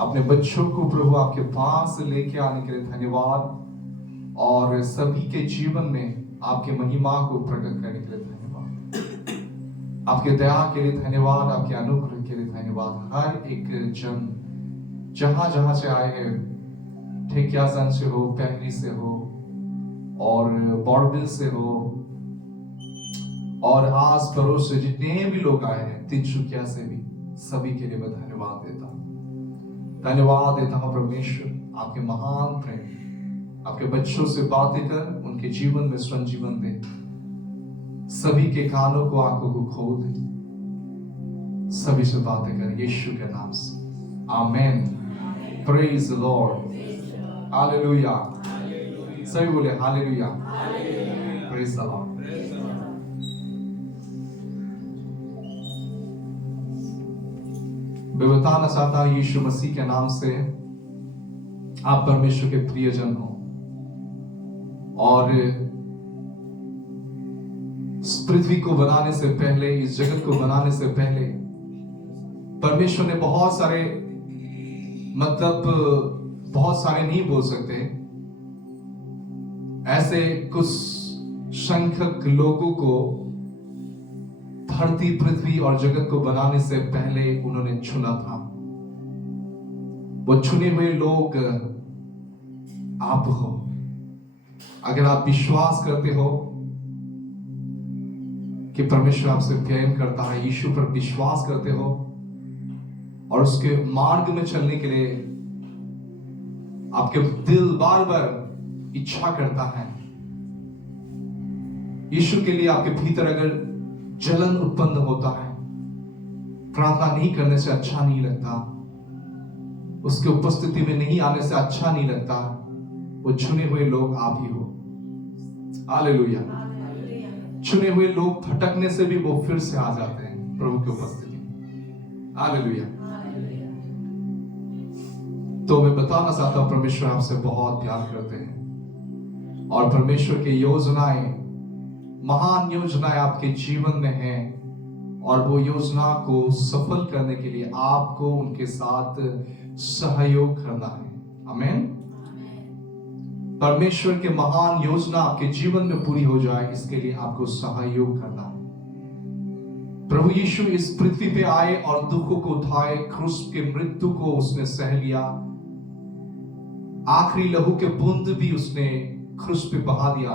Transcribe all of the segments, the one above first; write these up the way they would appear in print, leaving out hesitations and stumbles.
अपने बच्चों को प्रभु आपके पास लेके आने के लिए धन्यवाद, और सभी के जीवन में आपके महिमा को प्रकट करने के लिए धन्यवाद। आपके दया के लिए धन्यवाद, आपके अनुग्रह के लिए धन्यवाद। हर एक जन जहां जहां से आए हैं, ठेकियासन से हो, पैहरी से हो, और बॉर्डविल से हो, और आस पड़ोस से जितने भी लोग आए हैं, तिनसुकिया से भी, सभी के लिए मैं धन्यवाद देता हूँ। धन्यवाद देता हूँ परमेश्वर, आपके महान प्रेम, आपके बच्चों से बातें कर उनके जीवन में संजीवन दे, सभी के कानों को, आंखों को खोल दे, सभी से बातें कर यीशु के नाम से, आमेन। प्रेज द लॉर्ड, हालेलुया। सभी बोले हालेलुया, प्रेज द लॉर्ड। मैं बताना चाहता हूं यीशु मसीह के नाम से आप परमेश्वर के प्रियजन हो, और इस पृथ्वी को बनाने से पहले, इस जगत को बनाने से पहले परमेश्वर ने बहुत सारे, मतलब बहुत सारे नहीं बोल सकते, ऐसे कुछ संख्यक लोगों को धरती, पृथ्वी और जगत को बनाने से पहले उन्होंने चुना था। वो चुने हुए लोग आप हो। अगर आप विश्वास करते हो कि परमेश्वर आपसे प्रेम करता है, यीशु पर विश्वास करते हो और उसके मार्ग में चलने के लिए आपके दिल बार बार इच्छा करता है, यीशु के लिए आपके भीतर अगर जलन उत्पन्न होता है, प्रार्थना नहीं करने से अच्छा नहीं लगता, उसके उपस्थिति में नहीं आने से अच्छा नहीं लगता, वो चुने हुए लोग आप ही हो। हालेलुया। चुने हुए लोग भटकने से भी वो फिर से आ जाते हैं प्रभु की उपस्थिति में। हालेलुया। तो मैं बताना चाहता हूं, परमेश्वर आपसे बहुत प्यार करते हैं, और परमेश्वर की योजनाएं, महान योजनाएं आपके जीवन में हैं, और वो योजना को सफल करने के लिए आपको उनके साथ सहयोग करना है। आमीन। परमेश्वर के महान योजना आपके जीवन में पूरी हो जाए, इसके लिए आपको सहयोग करना है। प्रभु यीशु इस पृथ्वी पे आए और दुखों को उठाए, क्रूस के मृत्यु को उसने सह लिया, आखिरी लहू के बूंद भी उसने क्रूस पे बहा दिया।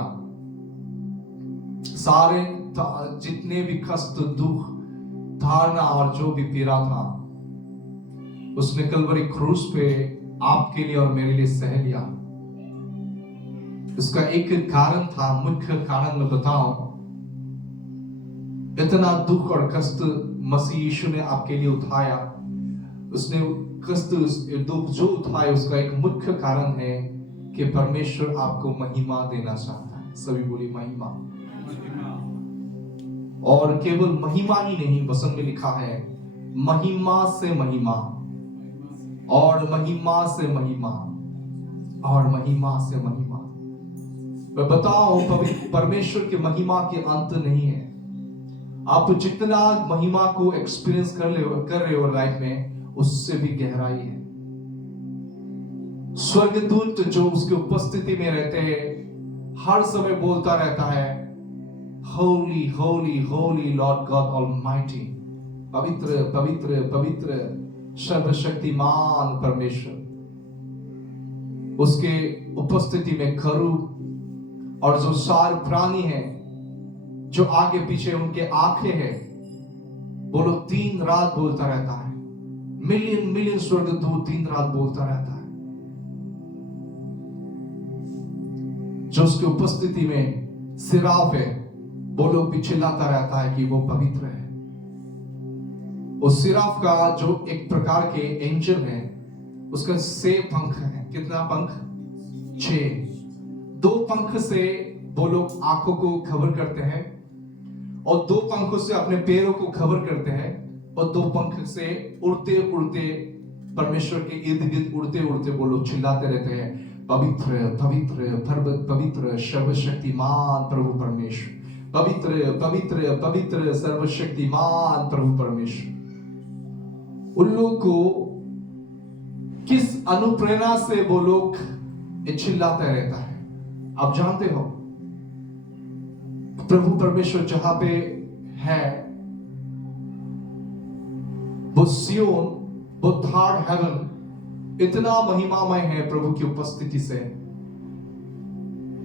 सारे जितने भी कष्ट, दुख, धारणा और जो भी पीड़ा था, उसने कलवरी क्रूस पे आपके लिए और मेरे लिए सह लिया। इसका एक कारण था, मुख्य कारण मैं बताऊं, इतना दुख और कष्ट मसीह यीशु ने आपके लिए उठाया। उसने कष्ट, दुख जो उठाए, उसका एक मुख्य कारण है कि परमेश्वर आपको महिमा देना चाहता है। सभी बोली महिमा। और केवल महिमा ही नहीं, वचन में लिखा है महिमा से महिमा, और महिमा से महिमा, और महिमा से महिमा। मैं बताऊं, परमेश्वर की महिमा के अंत नहीं है। आप जितना महिमा को एक्सपीरियंस कर रहे हो लाइफ में, उससे भी गहराई है। स्वर्गदूत जो उसकी उपस्थिति में रहते हैं, हर समय बोलता रहता है, Holi Holi Holi Lord God almighty, पवित्र पवित्र पवित्र सर्वशक्तिमान परमेश्वर। उसके उपस्थिति में खरूब और जो सार प्राणी है, जो आगे पीछे उनके आंखें हैं, वो लोग दिन रात बोलता रहता है। मिलियन मिलियन स्वर्गदूत दिन रात बोलता रहता है। जो उसकी उपस्थिति में सिराफ है, वो लोग भी चिल्लाता रहता है कि वो पवित्र है। उस सिराफ का जो एक प्रकार के एंजल है, उसका 6 पंख है। कितना पंख? 6। 2 पंख से वो लोग आंखों को कवर करते हैं, और 2 पंखों से अपने पैरों को कवर करते हैं, और 2 पंख से उड़ते उड़ते परमेश्वर के इर्द गिर्द उड़ते उड़ते वो लोग चिल्लाते रहते हैं, पवित्र पवित्र पवित्र सर्वशक्तिमान प्रभु परमेश्वर, पवित्र पवित्र पवित्र सर्वशक्तिमान प्रभु परमेश्वर। उन लोगों को किस अनुप्रेरणा से वो लोग ये चिल्लाते रहता है? आप जानते हो, प्रभु परमेश्वर जहां पे है, वो सियोन, वो थर्ड हेवन इतना महिमामय है प्रभु की उपस्थिति से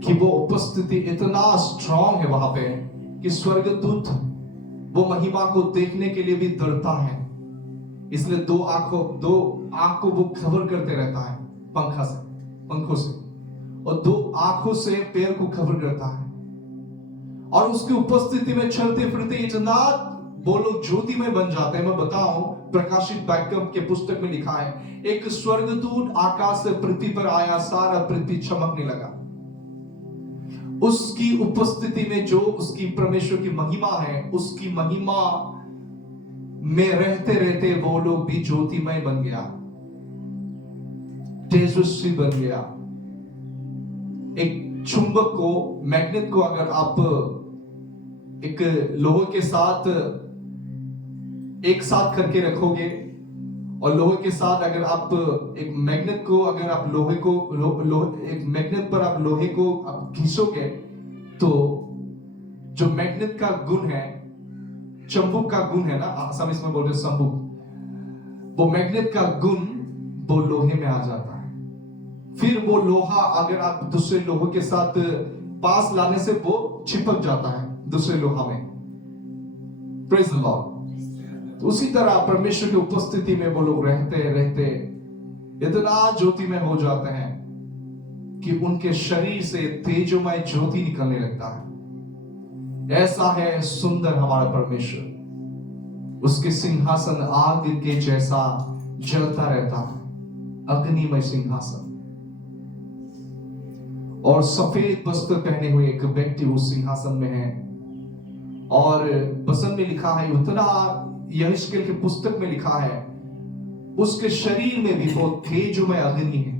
कि वो उपस्थिति इतना स्ट्रांग है वहां पे कि स्वर्गदूत वो महिमा को देखने के लिए भी डरता है। इसलिए दो आंख को वो कवर करते रहता है पंखों से, और दो आंखों से पैर को कवर करता है, और उसकी उपस्थिति में चलते फिरते इतना वो लोग ज्योतिमय बन जाते हैं। मैं बताऊं, प्रकाशित वाक्य के पुस्तक में लिखा है, एक स्वर्गदूत आकाश से पृथ्वी पर आया, सारा पृथ्वी चमकने लगा। उसकी उपस्थिति में जो उसकी परमेश्वर की महिमा है, उसकी महिमा में रहते रहते वो लोग भी ज्योतिमय बन गया, तेजस्वी बन गया। एक चुंबक को, मैग्नेट को अगर आप एक लोहे के साथ एक साथ करके रखोगे, और लोहे के साथ अगर आप एक मैग्नेट को, अगर आप लोहे को एक मैग्नेट पर आप लोहे को आप खींचोगे, तो जो मैग्नेट का गुण है, चुंबक का गुण है ना, हम इसमें बोल रहे चुंबक, वो मैग्नेट का गुण वो लोहे में आ जाता है। फिर वो लोहा अगर आप दूसरे लोहे के साथ पास लाने से वो चिपक जाता है दूसरे लोहा में। Praise the Lord. तो उसी तरह परमेश्वर की उपस्थिति में वो लोग रहते रहते इतना ज्योति में हो जाते हैं कि उनके शरीर से तेजोमय ज्योति निकलने लगता है। ऐसा है सुंदर हमारा परमेश्वर। उसके सिंहासन आग के जैसा जलता रहता है, अग्निमय सिंहासन, और सफेद वस्त्र पहने हुए एक व्यक्ति उस सिंहासन में है। और वचन में लिखा है, उतना यहेजकेल के पुस्तक में लिखा है, उसके शरीर में भी वो तेजोमय अग्नि है,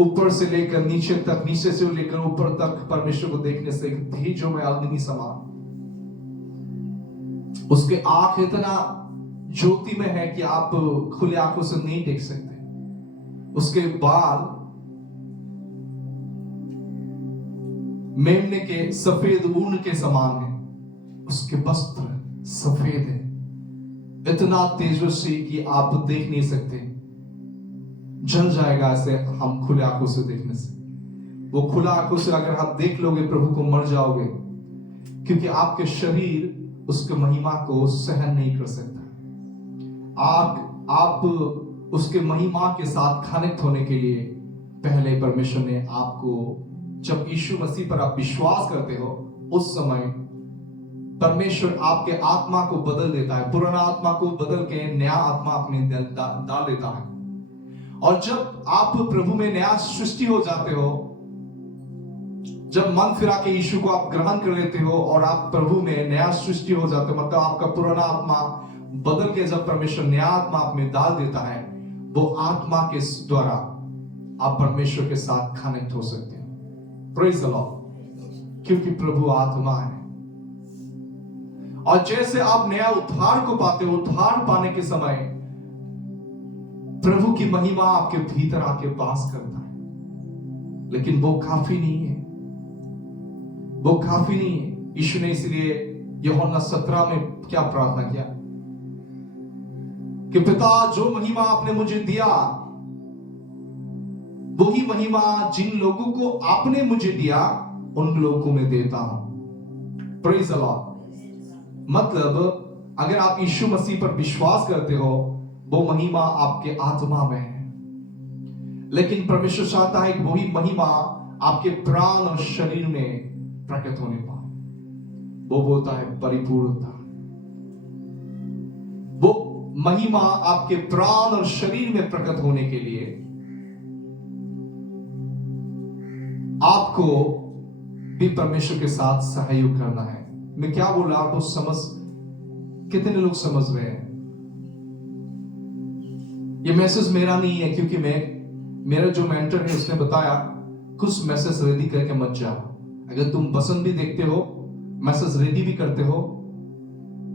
ऊपर से लेकर नीचे तक, नीचे से लेकर ऊपर तक परमेश्वर को देखने से एक तेजोमय अग्नि समान। उसके आंख इतना ज्योति में है कि आप खुले आंखों से नहीं देख सकते। उसके बाल मेमने के सफेद ऊन के समान है, उसके वस्त्र सफेद है, इतना तेजस्वी कि आप देख नहीं सकते, जल जाएगा ऐसे हम खुले आंखों से देखने से। वो खुला आंखों से अगर आप देख लोगे प्रभु को, मर जाओगे, क्योंकि आपके शरीर उसके महिमा को सहन नहीं कर सकता। आप उसके महिमा के साथ कनेक्ट होने के लिए पहले परमेश्वर ने आपको, जब यीशु मसीह पर आप विश्वास करते हो, उस समय परमेश्वर आपके आत्मा को बदल देता है, पुराना आत्मा को बदल के नया आत्मा अपने डाल देता है। और जब आप प्रभु में नया सृष्टि हो जाते हो, जब मन फिरा के यीशु को आप ग्रहण कर लेते हो और आप प्रभु में नया सृष्टि हो जाते हो, मतलब आपका पुराना आत्मा बदल के जब परमेश्वर नया आत्मा आप में डाल देता है, वो आत्मा के द्वारा आप परमेश्वर के साथ कनेक्ट हो सकते हैं। Praise the Lord. क्योंकि प्रभु आत्मा है। और जैसे आप नया उद्धार को पाते हो, उद्धार पाने के समय प्रभु की महिमा आपके भीतर आके वास करता है, लेकिन वो काफी नहीं है, वो काफी नहीं है। यीशु ने इसलिए यूहन्ना 17 में क्या प्रार्थना किया कि पिता, जो महिमा आपने मुझे दिया, वही महिमा जिन लोगों को आपने मुझे दिया, उन लोगों को मैं देता हूं। Praise the Lord. मतलब अगर आप यीशु मसीह पर विश्वास करते हो, वो महिमा आपके आत्मा में है, लेकिन परमेश्वर चाहता है कि वही महिमा आपके प्राण और शरीर में प्रकट होने पाए। वो बोलता है परिपूर्णता। वो महिमा आपके प्राण और शरीर में प्रकट होने के लिए आपको भी परमेश्वर के साथ सहयोग करना है। मैं क्या बोल रहा हूं, आपको समझ, कितने लोग समझ रहे हैं? ये मैसेज मेरा नहीं है, क्योंकि मेरा जो मेंटर है उसने बताया कुछ मैसेज रेडी करके मत जाओ। अगर तुम पसंद भी देखते हो, मैसेज रेडी भी करते हो,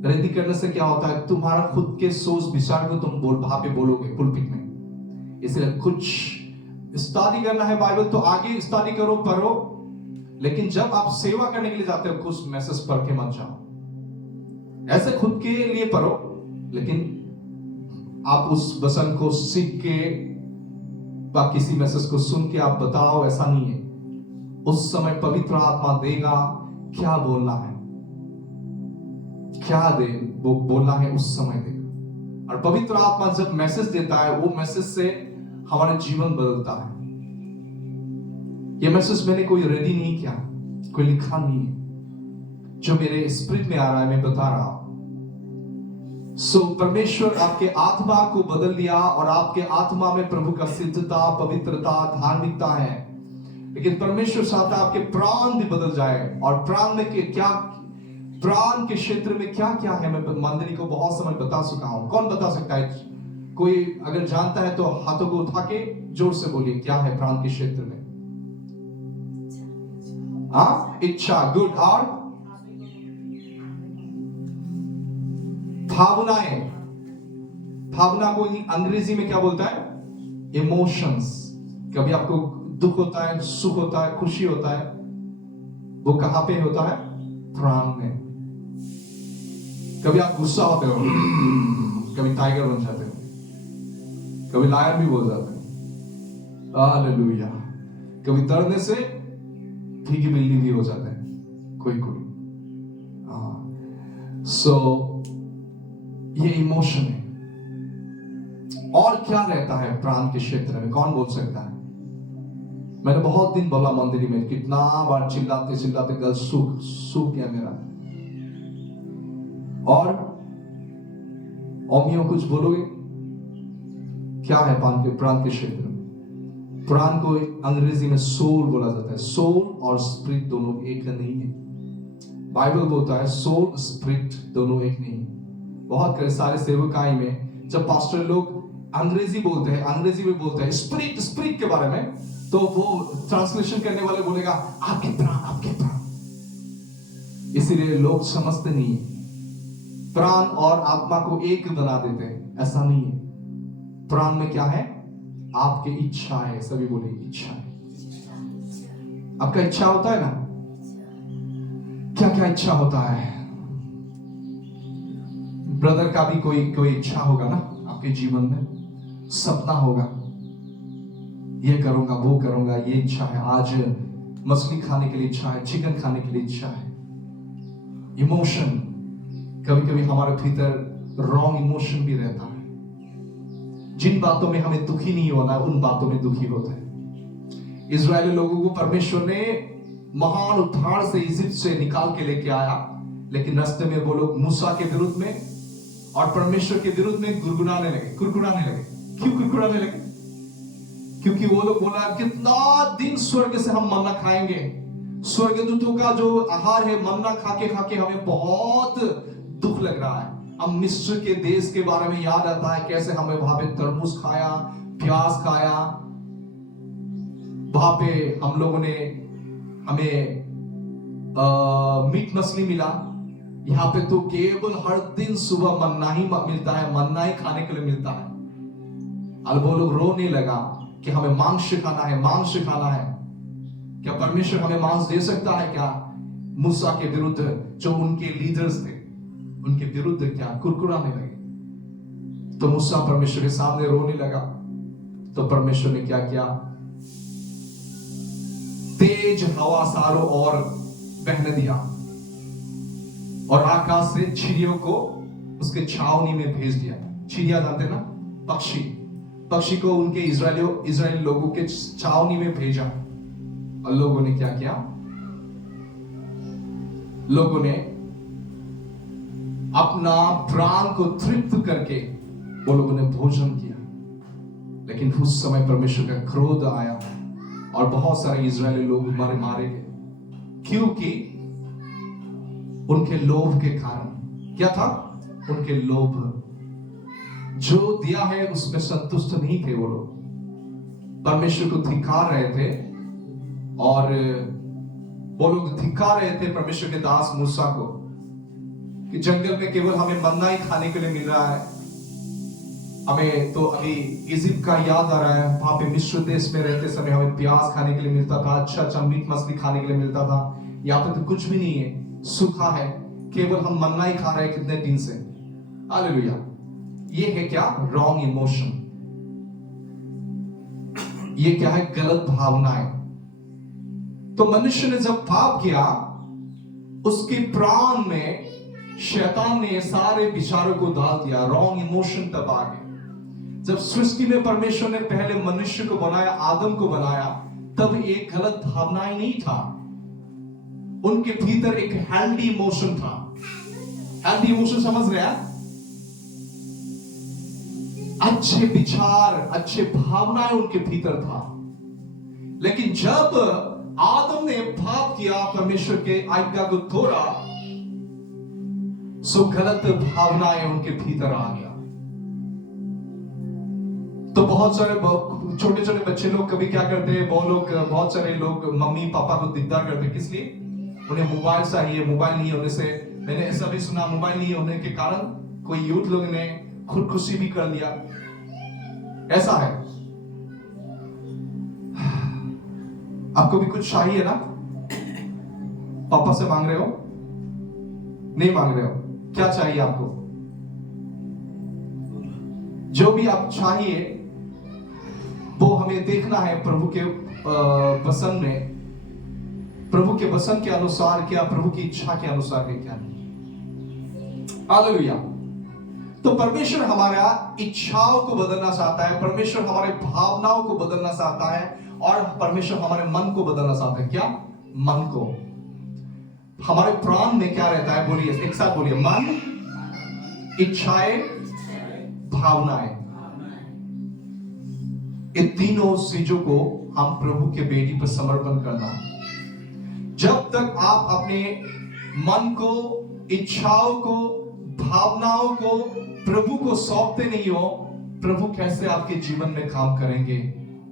रेडी करने से क्या होता है, तुम्हारा खुद के सोच विचार को तुम वहां पे बोलोगे पुलपिट में, इसलिए कुछ स्टडी करना है बाइबल तो आगे स्टडी करो, पढ़ो, लेकिन जब आप सेवा करने के लिए जाते हो कुछ मैसेज पढ़ के मत जाओ। ऐसे खुद के लिए पढ़ो, लेकिन आप उस वचन को सीख के या किसी मैसेज को सुन के आप बताओ, ऐसा नहीं है। उस समय पवित्र आत्मा देगा क्या बोलना है, क्या दे वो बोलना है, उस समय देगा। और पवित्र आत्मा जब मैसेज देता है, वो मैसेज से हमारा जीवन बदलता है। ये मैसेज मैंने कोई रेडी नहीं किया, कोई लिखा नहीं है, जो मेरे स्पिरिट में आ रहा है मैं बता रहा हूं। परमेश्वर आपके आत्मा को बदल दिया और आपके आत्मा में प्रभु का सिद्धता, पवित्रता, धार्मिकता है। लेकिन परमेश्वर चाहता है आपके प्राण भी बदल जाए। और प्राण में क्या, प्राण के क्षेत्र में क्या क्या है, मैं मंदिर को बहुत समय बता चुका हूं। कौन बता सकता है? कोई अगर जानता है तो हाथों को उठा के जोर से बोलिए, क्या है प्राण के क्षेत्र में? इच्छा, गुड। और भावनाएं, भावना को अंग्रेजी में क्या बोलता है? इमोशंस। कभी आपको दुख होता है, सुख होता है, खुशी होता है, वो कहां पे होता है? प्राण में। कभी आप गुस्सा होते हो, कभी टाइगर बन जाते हो, कभी लायन भी बोल जाते हो, हालेलुया। कभी डरने से भीगी बिल्ली भी हो जाता है कोई कोई। ये इमोशन है। और क्या रहता है प्राण के क्षेत्र में? कौन बोल सकता है? मैंने बहुत दिन बोला मंदिर में, कितना बार चिल्लाते चिल्लाते गल सूख गया मेरा। और ओमियो कुछ बोलोगे? क्या है प्राण के क्षेत्र में? प्राण को अंग्रेजी में सोल बोला जाता है। सोल और स्पिरिट दोनों एक नहीं है। बाइबल बोलता है सोल स्पिरिट दोनों एक नहीं है। बहुत सारे सेवकाई में जब पास्टर लोग अंग्रेजी बोलते हैं, अंग्रेजी में बोलते हैं स्पिरिट के बारे में, तो वो ट्रांसलेशन करने वाले बोलेगा आपके प्राण, आपके प्राण। इसीलिए लोग समझते नहीं है। प्राण और आत्मा को एक बना देते हैं, ऐसा नहीं है। प्राण में क्या है? आपकी इच्छा है। सभी बोले इच्छा है। आपका इच्छा होता है ना? क्या क्या इच्छा होता है? ब्रदर का भी कोई इच्छा होगा ना आपके जीवन में, सपना होगा, ये करूंगा, वो करूंगा, ये इच्छा है। आज मछली खाने के लिए इच्छा है, चिकन खाने के लिए इच्छा है। इमोशन, कभी कभी हमारे भीतर रॉन्ग इमोशन भी रहता है। जिन बातों में हमें दुखी नहीं होना, उन बातों में दुखी होता है। इजरायली लोगों को परमेश्वर ने महान उद्धार से इजिप्ट से निकाल के लेके आया, लेकिन रास्ते में वो लोग मूसा के विरुद्ध में और परमेश्वर के विरुद्ध में कुरकुराने लगे। क्यों कुरकुराने लगे? क्योंकि वो लोग बोला कितना दिन स्वर्ग से हम मन्ना खाएंगे, स्वर्गदूतों का जो आहार है, मन्ना खाके खाके हमें बहुत दुख लग रहा है। हम मिस्र के देश के बारे में याद आता है, कैसे हमें वहां पे तरबूज खाया, प्याज खाया, वहां पे हम लोगों ने हमें मीट मछली मिला। यहाँ पे तो केवल हर दिन सुबह मन्ना ही मिलता है, मन्ना ही खाने के लिए मिलता है। अब वो लोग रोने लगा कि हमें मांस खाना है, मांस खाना है। क्या परमेश्वर हमें मांस दे सकता है क्या? मूसा के विरुद्ध जो उनके लीडर्स थे, उनके विरुद्ध क्या कुरकुराने लगे। तो मूसा परमेश्वर के सामने रोने लगा। तो परमेश्वर ने क्या किया? तेज हवा सारों ओर बहने दिया और आकाश से चिड़ियों को उसके छावनी में भेज दिया। चिड़िया जानते ना, पक्षी को उनके इजरायली लोगों के छावनी में भेजा। और लोगों ने क्या किया? लोगों ने अपना प्राण को तृप्त करके वो लोगों ने भोजन किया। लेकिन उस समय परमेश्वर का क्रोध आया और बहुत सारे इजरायली लोग मारे गए, क्योंकि उनके लोभ के कारण। क्या था? उनके लोभ, जो दिया है उसमें संतुष्ट नहीं थे। वो लोग परमेश्वर को धिक्कार रहे थे और वो लोग धिक्कार रहे थे परमेश्वर के दास मूसा को कि जंगल में केवल हमें मन्ना ही खाने के लिए मिल रहा है, हमें तो अभी इजिप्ट का याद आ रहा है। वहां पे मिस्र देश में रहते समय हमें प्याज खाने के लिए मिलता था, अच्छा अच्छा मीट मछली खाने के लिए मिलता था। यहाँ पे तो कुछ भी नहीं है, सूखा है, केवल हम मन्ना ही खा रहे हैं कितने दिन से। हालेलुया। ये है क्या? Wrong emotion. ये क्या है? गलत भावनाएं। तो मनुष्य ने जब पाप किया, उसके प्राण में शैतान ने सारे विचारों को डाल दिया, रॉन्ग इमोशन तब आ गए। जब सृष्टि में परमेश्वर ने पहले मनुष्य को बनाया, आदम को बनाया, तब एक गलत भावनाएं नहीं था, उनके भीतर एक हेल्दी इमोशन था। हेल्दी इमोशन समझ रहे हैं? अच्छे विचार, अच्छे भावनाएं उनके भीतर था। लेकिन जब आदम ने पाप किया, परमेश्वर के आज्ञा को तोड़ा, सो गलत भावनाएं उनके भीतर आ गया। तो बहुत सारे छोटे छोटे बच्चे लोग कभी क्या करते हैं, वो लोग, बहुत सारे लोग मम्मी पापा को दिकदार करते हैं। किस लिए? उन्हें मोबाइल चाहिए। मोबाइल नहीं होने से, मैंने ऐसा भी सुना, मोबाइल नहीं होने के कारण कोई यूथ लोग ने खुदकुशी भी कर लिया। ऐसा है। आपको भी कुछ चाहिए ना? पापा से मांग रहे हो? नहीं मांग रहे हो? क्या चाहिए आपको? जो भी आप चाहिए वो हमें देखना है प्रभु के पसंद में, प्रभु के पसंद के अनुसार, क्या प्रभु की इच्छा के अनुसार है क्या? हालेलुया। तो परमेश्वर हमारा इच्छाओं को बदलना चाहता है, परमेश्वर हमारे भावनाओं को बदलना चाहता है, और परमेश्वर हमारे मन को बदलना चाहता है। क्या? मन को। हमारे प्राण में क्या रहता है? बोलिए, एक साथ बोलिए। मन, इच्छाएं, भावनाएं। इन तीनों चीजों को हम प्रभु के बेटी पर समर्पण करना। जब तक आप अपने मन को, इच्छाओं को, भावनाओं को प्रभु को सौंपते नहीं हो, प्रभु कैसे आपके जीवन में काम करेंगे?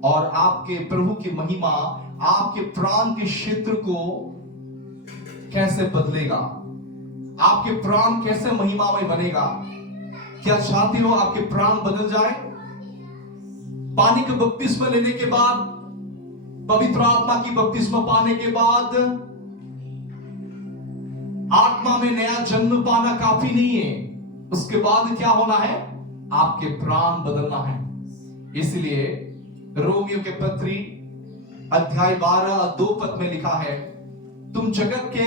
और आपके प्रभु की महिमा आपके प्राण के क्षेत्र को कैसे बदलेगा? आपके प्राण कैसे महिमामय बनेगा? क्या चाहते हो आपके प्राण बदल जाए? पानी का बपतिस्मा लेने के बाद, पवित्र आत्मा की बपतिस्मा पाने के बाद, आत्मा में नया जन्म पाना काफी नहीं है। उसके बाद क्या होना है? आपके प्राण बदलना है। इसलिए रोमियो के पत्री अध्याय 12:2 में लिखा है, तुम जगत के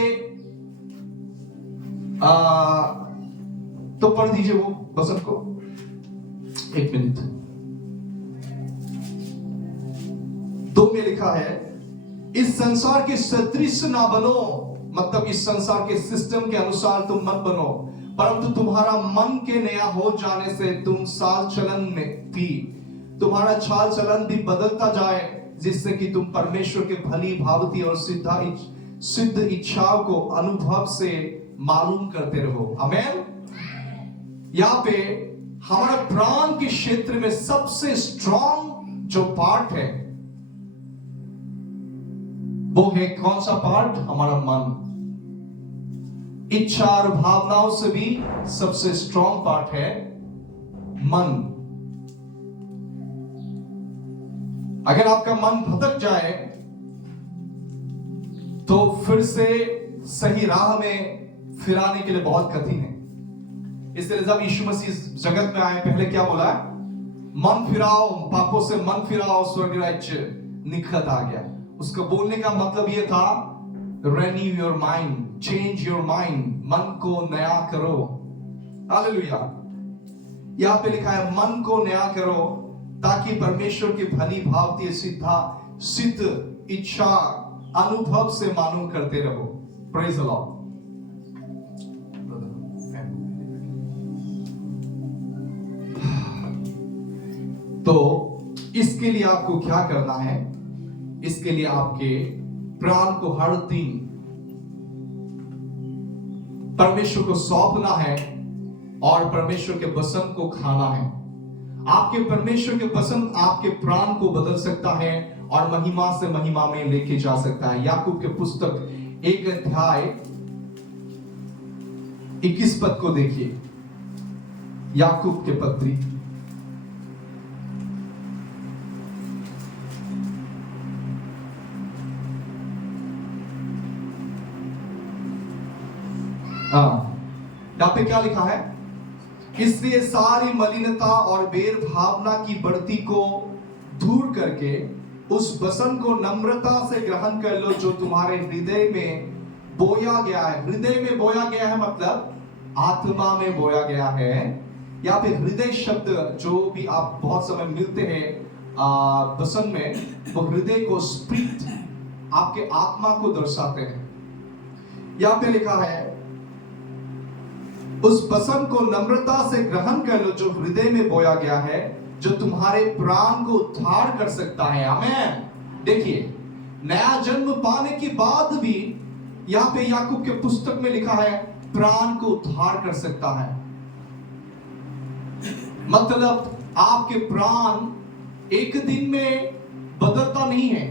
तो पढ़ दीजिए वो बसंत को, 1 मिनट। 2 में लिखा है, इस संसार के सदृश ना बनो, मतलब इस संसार के सिस्टम के अनुसार तुम मत बनो, परंतु तुम्हारा मन के नया हो जाने से तुम चाल चलन में भी, तुम्हारा चाल चलन भी बदलता जाए, जिससे कि तुम परमेश्वर के भली भावती और सिद्ध इच्छाओं को अनुभव से मालूम करते रहो। आमेन। यहाँ पे हमारा प्राण के क्षेत्र में सबसे स्ट्रॉन्ग जो पार्ट है वो है कौन सा पार्ट? हमारा मन। इच्छा और भावनाओं से भी सबसे स्ट्रॉन्ग पार्ट है मन। अगर आपका मन भटक जाए तो फिर से सही राह में फिराने के लिए बहुत कठिन है। इसलिए जब यीशु मसीह जगत में आए, पहले क्या बोला? मन फिराओ, पापों से मन फिराओ, स्वर्ग राज्य निकट आ गया। उसका बोलने का मतलब यह था, renew your mind, change your mind, मन को नया करो। हालेलुया। यहां पे लिखा है मन को नया करो, ताकि परमेश्वर की भली भावती सिद्ध इच्छा अनुभव से मालूम करते रहो। Praise the Lord. तो इसके लिए आपको क्या करना है? इसके लिए आपके प्राण को हर दिन परमेश्वर को सौंपना है और परमेश्वर के वचन को खाना है। आपके परमेश्वर के वचन आपके प्राण को बदल सकता है और महिमा से महिमा में लेके जा सकता है। याकूब के पुस्तक 1 अध्याय 21 पद को देखिए। याकूब के पत्री हाँ, यहाँ पे क्या लिखा है? इसलिए सारी मलिनता और बैर भावना की बढ़ती को दूर करके उस वचन को नम्रता से ग्रहण कर लो जो तुम्हारे हृदय में बोया गया है। हृदय में बोया गया है मतलब आत्मा में बोया गया है। यहाँ पे हृदय शब्द जो भी आप बहुत समय मिलते हैं वचन में, वो हृदय को, स्पिरिट, आपके आत्मा को दर्शाते हैं। यहाँ पे लिखा है उस वचन को नम्रता से ग्रहण कर लो जो हृदय में बोया गया है, जो तुम्हारे प्राण को उद्धार कर सकता है। आमीन। देखिए, नया जन्म पाने के बाद भी यहाँ पे याकूब के पुस्तक में लिखा है प्राण को उद्धार कर सकता है। मतलब आपके प्राण एक दिन में बदलता नहीं है,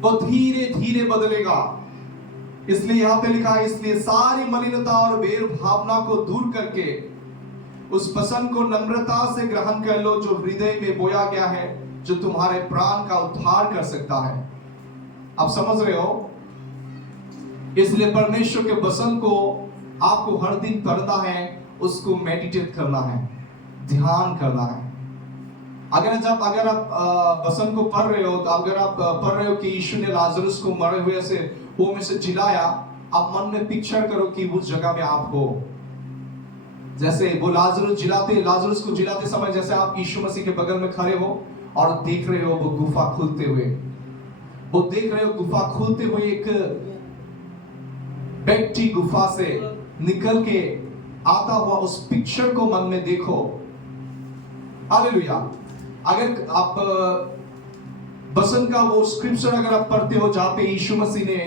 वो धीरे धीरे बदलेगा। इसलिए यहां पे लिखा है इसलिए सारी मलिनता और बैर भावना को दूर करके उस वचन को नम्रता से ग्रहण कर लो जो हृदय में बोया गया है, जो तुम्हारे प्राण का उद्धार कर सकता है। आप समझ रहे हो? इसलिए परमेश्वर के वचन को आपको हर दिन पढ़ना है, उसको मेडिटेट करना है, ध्यान करना है। अगर आप वचन को पढ़ रहे हो, तो अगर आप पढ़ रहे हो कि यीशु ने लाजरस को मरे हुए से वो में से जिलाया, आप मन में पिक्चर करो कि उस जगह में आप हो। जैसे वो लाजरस को जिलाते समय जैसे आप यीशु मसीह के बगल में खड़े हो और देख रहे हो वो गुफा खुलते हुए, वो देख रहे हो गुफा खुलते हुए, एक व्यक्ति गुफा से निकल के आता हुआ, उस पिक्चर को मन में देखो। हालेलुया। अगर आप वचन का वो स्क्रिप्चर अगर आप पढ़ते हो जहां पे यीशु मसीह ने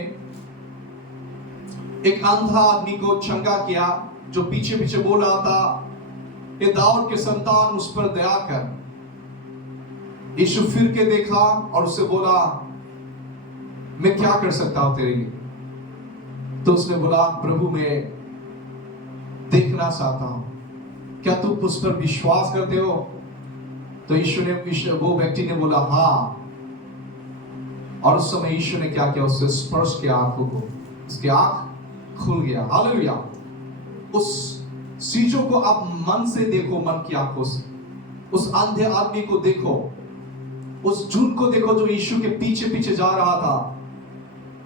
एक अंधा आदमी को चंगा किया, जो पीछे पीछे बोल रहा था ये दाऊद के संतान उस पर दया कर, यीशु फिर के देखा और उससे बोला मैं क्या कर सकता हूं तेरे लिए? तो उसने बोला प्रभु मैं देखना चाहता हूं, क्या तुम उस पर विश्वास करते हो? तो यीशु ने, वो व्यक्ति ने बोला हाँ। और उस समय यीशु ने क्या किया? उससे स्पर्श किया आंखों को, उसकी आंख खुल गया। हालेलुया। उस चीजों को आप मन से देखो, मन की आंखों से। उस अंधे आदमी को देखो, उस झुंड को देखो जो यीशु के पीछे पीछे जा रहा था।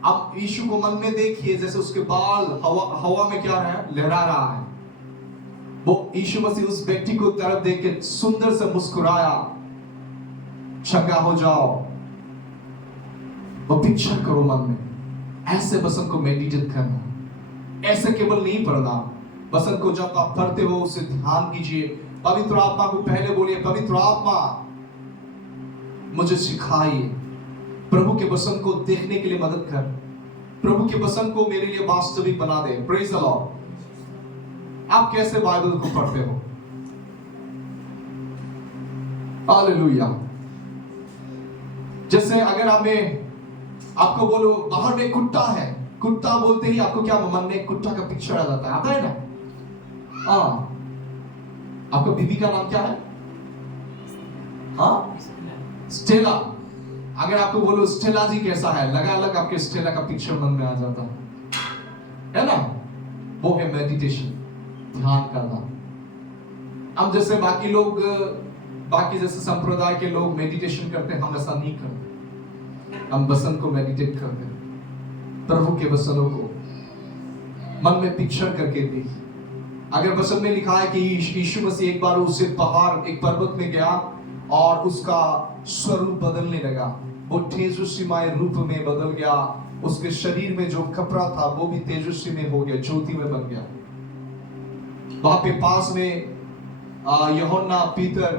आप यीशु को मन में देखिए, जैसे उसके बाल हवा में क्या है, लहरा रहा है। वो यीशु मसीह उस व्यक्ति को तरफ देख के सुंदर से मुस्कुराया, चंगा हो जाओ। वो पिक्चर करो मन में, ऐसे वचन को मेडिटेट करना, ऐसे केवल नहीं पढ़ना। वचन को जब आप पढ़ते हो उसे ध्यान कीजिए। पवित्र आत्मा को पहले बोलिए पवित्र आत्मा मुझे सिखाइए, प्रभु के वचन को देखने के लिए मदद कर, प्रभु के वचन को मेरे लिए वास्तविक बना दे। Praise the Lord. आप कैसे बाइबल को पढ़ते हो? हालेलुया। जैसे अगर आपको बोलो बाहर में कुत्ता है, कुत्ता बोलते ही आपको क्या मन में कुत्ता का पिक्चर आ जाता है? आता है ना? हाँ। आपका बीबी का नाम क्या है? हाँ, स्टेला। अगर आपको बोलो स्टेला जी कैसा है, लगा अलग आपके स्टेला का पिक्चर मन में आ जाता है ना? वो है मेडिटेशन, ध्यान करना। हम जैसे बाकी जैसे संप्रदाय के लोग मेडिटेशन करते हैं, हम ऐसा नहीं करते। हम वचन को मेडिटेट करते हैं, प्रभु के वचनों को मन में पिक्चर करके देखिए। अगर वचन में लिखा है कि यीशु मसीह एक बार उससे एक पर्वत में गया और उसका स्वरूप बदलने लगा, वो तेजस्वीमय रूप में बदल गया, उसके शरीर में जो कपड़ा था वो भी तेजस्वी में हो गया, ज्योति में बन गया। वहां पे पास में यूहन्ना, पीतर,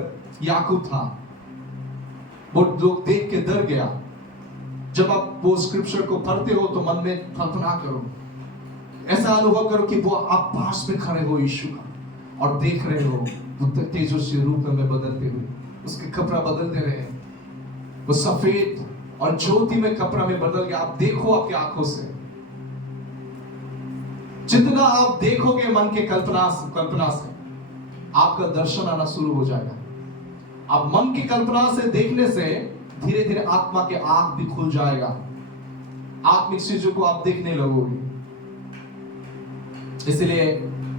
याकूब था। वो लोग देख के डर गया। जब आप वो स्क्रिप्चर को पढ़ते हो तो मन में कल्पना करो, ऐसा अनुभव करो कि वो आप पास में खड़े हो यीशु का और देख रहे हो वो तेजस्वी रूप में बदलते हुए, उसके कपड़ा बदलते रहे, वो सफेद और ज्योति में कपड़ा में बदल गया। आप देखो आपकी आंखों से, जितना आप देखोगे मन के कल्पना से आपका दर्शन आना शुरू हो जाएगा। आप मन की कल्पना से देखने से धीरे धीरे आत्मा के आंख भी खुल जाएगा, आत्मिक चीजों को आप देखने लगोगे। इसलिए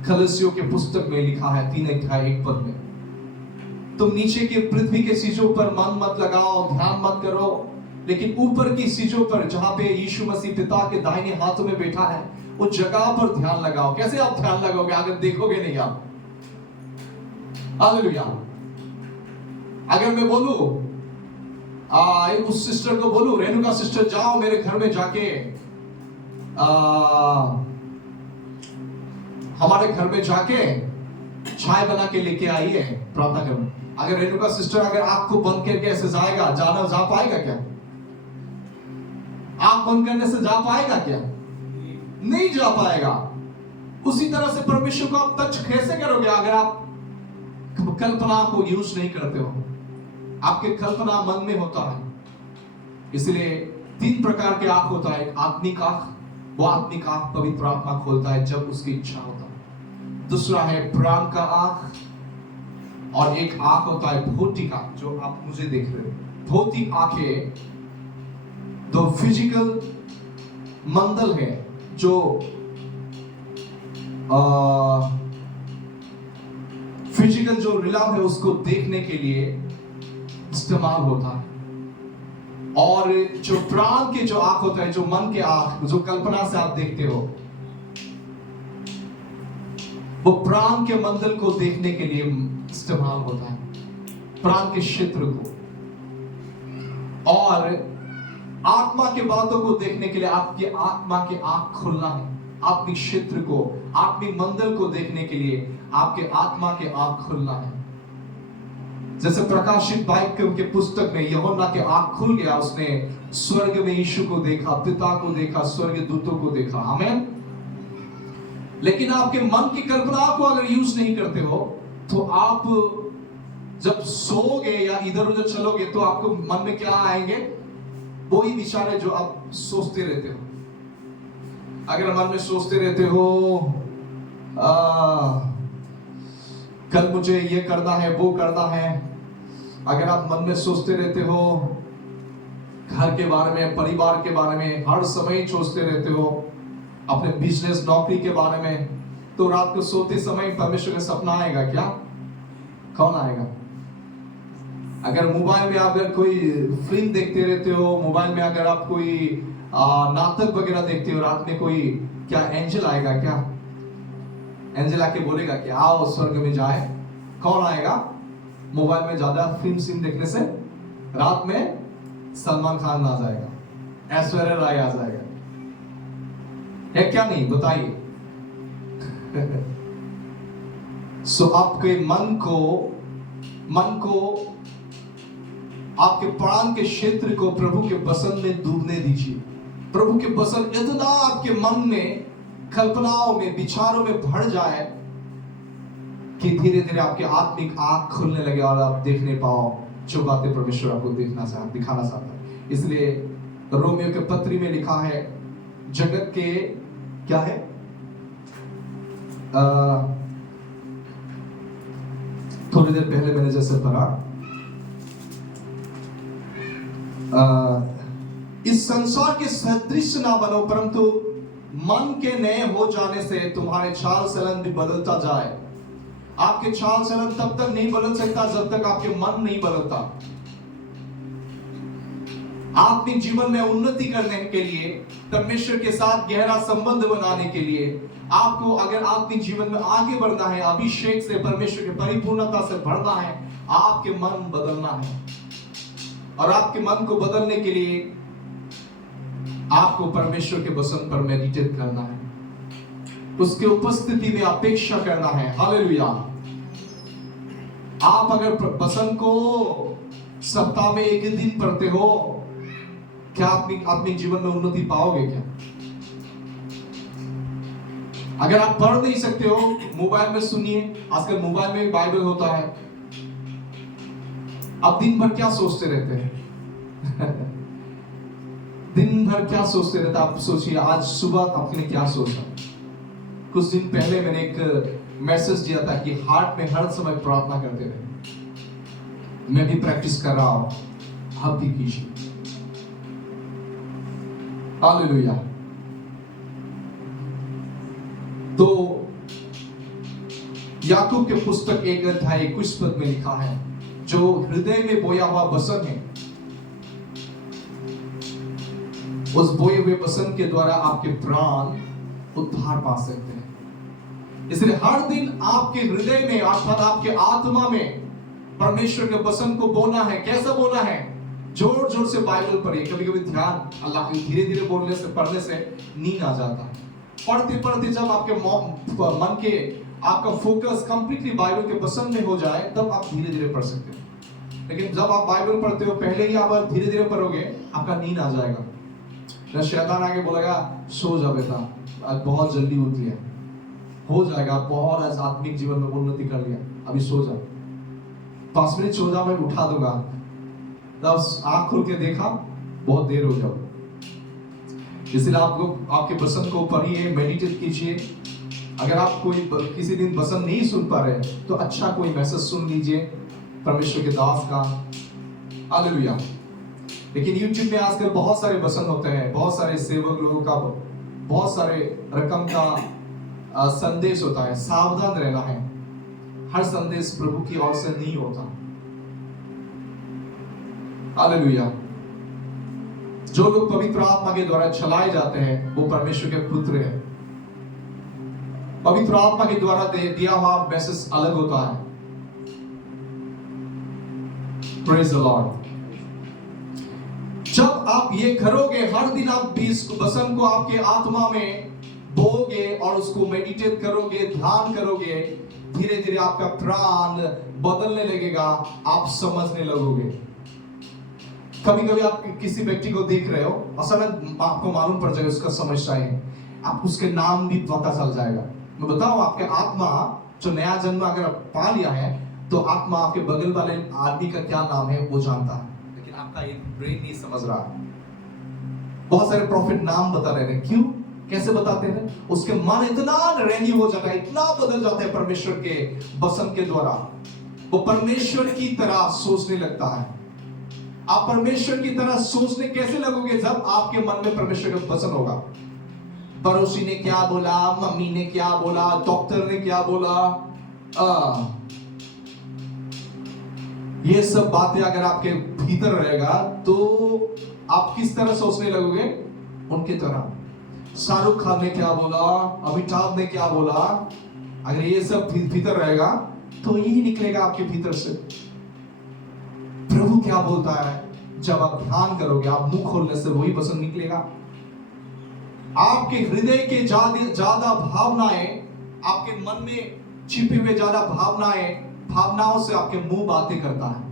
कलसियों के पुस्तक में लिखा है 3:1 में, तुम नीचे की पृथ्वी के चीजों पर मन मत लगाओ, ध्यान मत करो, लेकिन ऊपर की चीजों पर जहां पे यीशु मसीह पिता के दाहिने हाथों में बैठा है उस जगह पर ध्यान लगाओ। कैसे आप ध्यान लगाओगे? अगर देखोगे नहीं आप। हालेलुया। अगर मैं बोलूं उस सिस्टर को बोलूं, रेणुका सिस्टर जाओ मेरे घर में जाके हमारे घर में जाके चाय बना के लेके आइए, प्रार्थना करो। अगर रेणुका सिस्टर अगर आंख को बंद करके ऐसे जाएगा, जा पाएगा क्या? आंख बंद करने से जा पाएगा क्या? नहीं जा पाएगा। उसी तरह से परमेश्वर को आप टच कैसे करोगे अगर आप कल्पना को यूज नहीं करते हो? आपके कल्पना मन में होता है। इसलिए 3 प्रकार के आंख होता है। आत्मिक आंख, वो आत्मिक आंख पवित्र आत्मा खोलता है जब उसकी इच्छा होता है। दूसरा है प्राण का आंख, और एक आंख होता है भौतिक आंख, जो आप मुझे देख रहे हो। भौतिक आंखें 2 फिजिकल मंडल है जो फिजिकल जो रिलम है उसको देखने के लिए इस्तेमाल होता है। और जो प्राण के जो आंख होता है, जो मन के आंख, जो कल्पना से आप देखते हो, वो प्राण के मंडल को देखने के लिए इस्तेमाल होता है, प्राण के क्षेत्र को। और आत्मा के बातों को देखने के लिए आपकी आत्मा के आंख खुलना है। आत्मिक क्षेत्र को, आत्मिक मंडल को देखने के लिए आपके आत्मा के आंख खुलना है। जैसे प्रकाशित वाक्य के पुस्तक में यूहन्ना के आंख खुल गया, उसने स्वर्ग में यीशु को देखा, पिता को देखा, स्वर्ग दूतों को देखा। आमीन। लेकिन आपके मन की कल्पना को अगर यूज नहीं करते हो तो आप जब सोओगे या इधर उधर चलोगे तो आपको मन में क्या आएंगे? वही विचार है जो आप सोचते रहते हो। अगर मन में सोचते रहते हो कल मुझे ये करना है, वो करना है, अगर आप मन में सोचते रहते हो घर के बारे में, परिवार के बारे में, हर समय सोचते रहते हो अपने बिजनेस, नौकरी के बारे में, तो रात को सोते समय परमेश्वर का सपना आएगा क्या? कौन आएगा? अगर मोबाइल में अगर कोई फिल्म देखते रहते हो, मोबाइल में अगर आप कोई नाटक वगैरह देखते हो, रात में कोई क्या एंजल आएगा क्या? एंजल आके बोलेगा कि आओ स्वर्ग में जाए? कौन आएगा? मोबाइल में ज्यादा फिल्म देखने से रात में सलमान खान आ जाएगा, ऐश्वर्या राय आ जाएगा, है क्या? नहीं, बताइए। सो आपके मन को आपके प्राण के क्षेत्र को प्रभु के वसन में डूबने दीजिए। प्रभु के वसन इतना आपके मन में, कल्पनाओं में, विचारों में भर जाए कि धीरे धीरे आपके आत्मिक आंख खुलने लगे और आप देखने पाओ जो बातें परमेश्वर आपको दिखाना चाहता है। इसलिए रोमियो के पत्री में लिखा है, जगत के क्या है, थोड़ी देर पहले मैंने जैसे पढ़ा, इस संसार के सदृश ना बनो, परंतु मन के नए हो जाने से तुम्हारे चाल चलन भी बदलता जाए। आपके चाल चलन तब तक नहीं बदल सकता जब तक आपके मन नहीं बदलता। आत्मिक जीवन में उन्नति करने के लिए, परमेश्वर के साथ गहरा संबंध बनाने के लिए, आपको अगर आत्मिक जीवन में आगे बढ़ना है, अभिषेक से, परमेश्वर की परिपूर्णता से बढ़ना है, आपके मन बदलना है। और आपके मन को बदलने के लिए आपको परमेश्वर के वचन पर मेडिटेट करना है, उसके उपस्थिति में अपेक्षा करना है। हालेलुया। आप अगर वचन को सप्ताह में 1 दिन पढ़ते हो, क्या अपने जीवन में उन्नति पाओगे क्या? अगर आप पढ़ नहीं सकते हो, मोबाइल में सुनिए। आजकल मोबाइल में बाइबल होता है। आप दिन भर क्या सोचते रहते हैं? दिन भर क्या सोचते रहते? आप सोचिए, आज सुबह आपने क्या सोचा? कुछ दिन पहले मैंने एक मैसेज दिया था कि हार्ट में हर समय प्रार्थना करते रहे। मैं भी प्रैक्टिस कर रहा हूं, आप भी कीजिए। हालेलुया। तो याकूब के पुस्तक 1:21 में लिखा है, जो हृदय में बोया हुआ वचन है, उस बोए हुए वचन के द्वारा आपके प्राण उद्धार पा सकते हैं। इसलिए हर दिन आपके हृदय में अर्थात आपके आत्मा में परमेश्वर के वचन को बोलना है। कैसा बोलना है? जोर जोर से बाइबल पढ़िए। कभी कभी ध्यान अल्लाह के धीरे धीरे बोलने से पढ़ने से नींद आ जाता है। पढ़ते पढ़ते जब आपके मन के आपका फोकस कंप्लीटली बाइबल के वचन में हो जाए, तब आप धीरे धीरे पढ़ सकते हो। लेकिन जब आप बाइबल पढ़ते हो, पहले ही आप धीरे धीरे पढ़ोगे, आपका नींद आ जाएगा। शैतान आके बोलेगा, सो जा बेटा, आज बहुत जल्दी उठ लिया, हो जाएगा, बहुत आज आत्मिक जीवन में उन्नति कर लिया, अभी सो जा, 5 मिनट सो जा, मैं उठा दूंगा। तब आंख खोल के देखा, बहुत देर हो जाओ। इसलिए आप लोग आपके वचन को पढ़िए, मेडिटेट कीजिए। अगर आप कोई किसी दिन वचन नहीं सुन पा रहे, तो अच्छा कोई मैसेज सुन लीजिए परमेश्वर के दास का। हालेलुया। लेकिन YouTube में आजकल बहुत सारे वचन होते हैं, बहुत सारे सेवक लोगों का बहुत सारे रकम का संदेश होता है। सावधान रहना है, हर संदेश प्रभु की ओर से नहीं होता। हालेलुया। जो लोग पवित्र आत्मा के द्वारा चलाए जाते हैं, वो परमेश्वर के पुत्र हैं। पवित्र आत्मा के द्वारा दिया हुआ मैसेज अलग होता है। Praise the Lord. जब आप ये करोगे, हर दिन आप इस वचन को आपके आत्मा में बोगे और उसको मेडिटेट करोगे, ध्यान करोगे, धीरे धीरे आपका प्राण बदलने लगेगा, आप समझने लगोगे। कभी कभी आप किसी व्यक्ति को देख रहे हो, अचानक आपको मालूम पड़ जाएगा उसका समस्या है, आप उसके नाम भी पता चल जाएगा। मैं बताऊं, आपके आत्मा जो नया जन्म अगर पा लिया है, तो आत्मा आपके बगल वाले आदमी का क्या नाम है वो जानता है, लेकिन आपका ये ब्रेन नहीं समझ रहा है। बहुत सारे प्रॉफिट नाम बता रहे हैं, क्यों, कैसे बताते हैं? उसके मन इतना रेनी हो जाता है, इतना बदल जाता है परमेश्वर के वचन के द्वारा, वो परमेश्वर की तरह सोचने लगता है। आप परमेश्वर की तरह सोचने कैसे लगोगे? जब आपके मन में परमेश्वर का वचन होगा। पड़ोसी ने क्या बोला, मम्मी ने क्या बोला, डॉक्टर ने क्या बोला, ये सब बातें अगर आपके भीतर रहेगा, तो आप किस तरह सोचने लगोगे? उनकी तरह। शाहरुख खान ने क्या बोला, अमिताभ ने क्या बोला, अगर ये सब भीतर रहेगा, तो यही निकलेगा आपके भीतर से। प्रभु क्या बोलता है, जब आप ध्यान करोगे, आप मुंह खोलने से वही वचन निकलेगा। आपके हृदय के ज्यादा भावनाएं, आपके मन में छिपे हुए ज्यादा भावनाओं से आपके मुंह बातें करता है।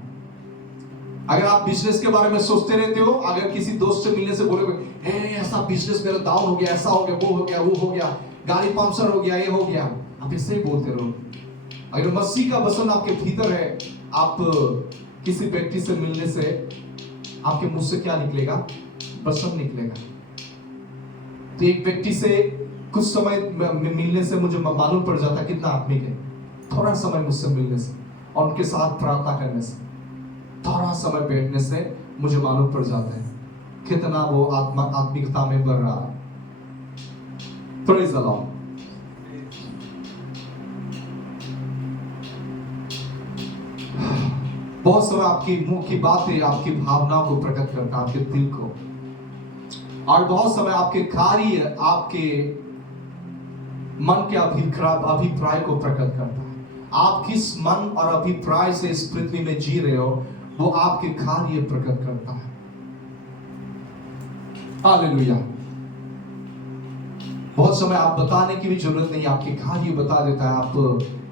अगर आप बिजनेस के बारे में सोचते रहते हो, अगर किसी दोस्त से मिलने से बोलोगे, ऐसा बिजनेस मेरा डाउन हो गया, ऐसा हो गया, वो हो गया, वो हो गया, गाड़ी पंक्चर हो गया, ये हो गया, आप इससे ही बोलते रहो। अगर मसीह का वचन आपके भीतर है, आप किसी व्यक्ति से मिलने से आपके मुंह से क्या निकलेगा? वचन निकलेगा। तो एक व्यक्ति से कुछ समय मिलने से मुझे मालूम पड़ जाता कितना आत्मिक है। थोड़ा समय मुझसे मिलने से और उनके साथ प्रार्थना करने से, थोड़ा समय बैठने से मुझे मालूम पड़ जाता है कितना वो आत्मिकता में बढ़ रहा है। Praise the Lord. बहुत समय आपकी मुंह की बातें आपकी भावनाओं को प्रकट करता है, आपके दिल को, और बहुत समय आपके कार्य आपके मन के अभिप्राय को प्रकट करता है। आप किस मन और अभिप्राय से इस पृथ्वी में जी रहे हो, वो आपके कार्य प्रकट करता है। हालेलुया। बहुत समय आप बताने की भी जरूरत नहीं, आपके कार्य बता देता है आप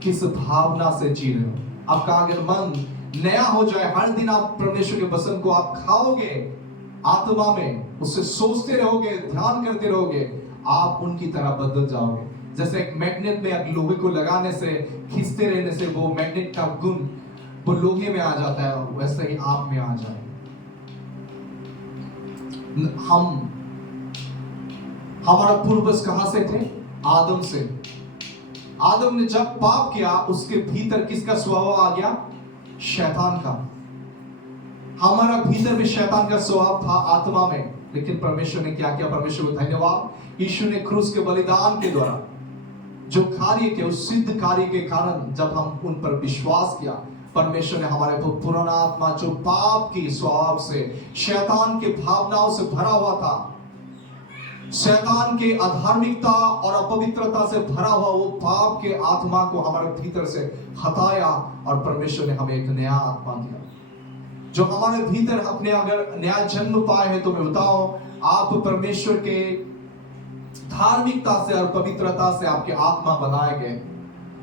किस भावना से जी रहे हो। आपका अगर मन नया हो जाए, हर दिन आप परमेश्वर के वचन को आप खाओगे आत्मा में, उससे सोचते रहोगे, ध्यान करते रहोगे, आप उनकी तरह बदल जाओगे। जैसे एक मैग्नेट में लोहे को लगाने से, खींचते रहने से वो मैग्नेट का गुण वो लोहे में आ जाता है, वैसे ही आप में आ जाए। हमारा पूर्वज कहां से थे? आदम से। आदम ने जब पाप किया, उसके भीतर किसका स्वभाव आ गया? शैतान का। हमारा भीतर भी शैतान का स्वभाव था आत्मा में, लेकिन परमेश्वर ने क्या किया? परमेश्वर को धन्यवाद, यीशु ने क्रूस के बलिदान के द्वारा जो कार्य के, उस सिद्ध कार्य के कारण जब हम उन पर विश्वास किया, परमेश्वर ने हमारे को पुराना आत्मा जो पाप की स्वभाव से, शैतान के भावनाओं से भरा हुआ था, शैतान के अधार्मिकता और अपवित्रता से भरा हुआ वो पाप के आत्मा को हमारे भीतर से हटाया और परमेश्वर ने हमें एक नया आत्मा दिया। जो हमारे भीतर अपने अगर नया जन्म पाए हैं तो मैं बताओ, आप परमेश्वर के धार्मिकता से और पवित्रता से आपके आत्मा बनाए गए,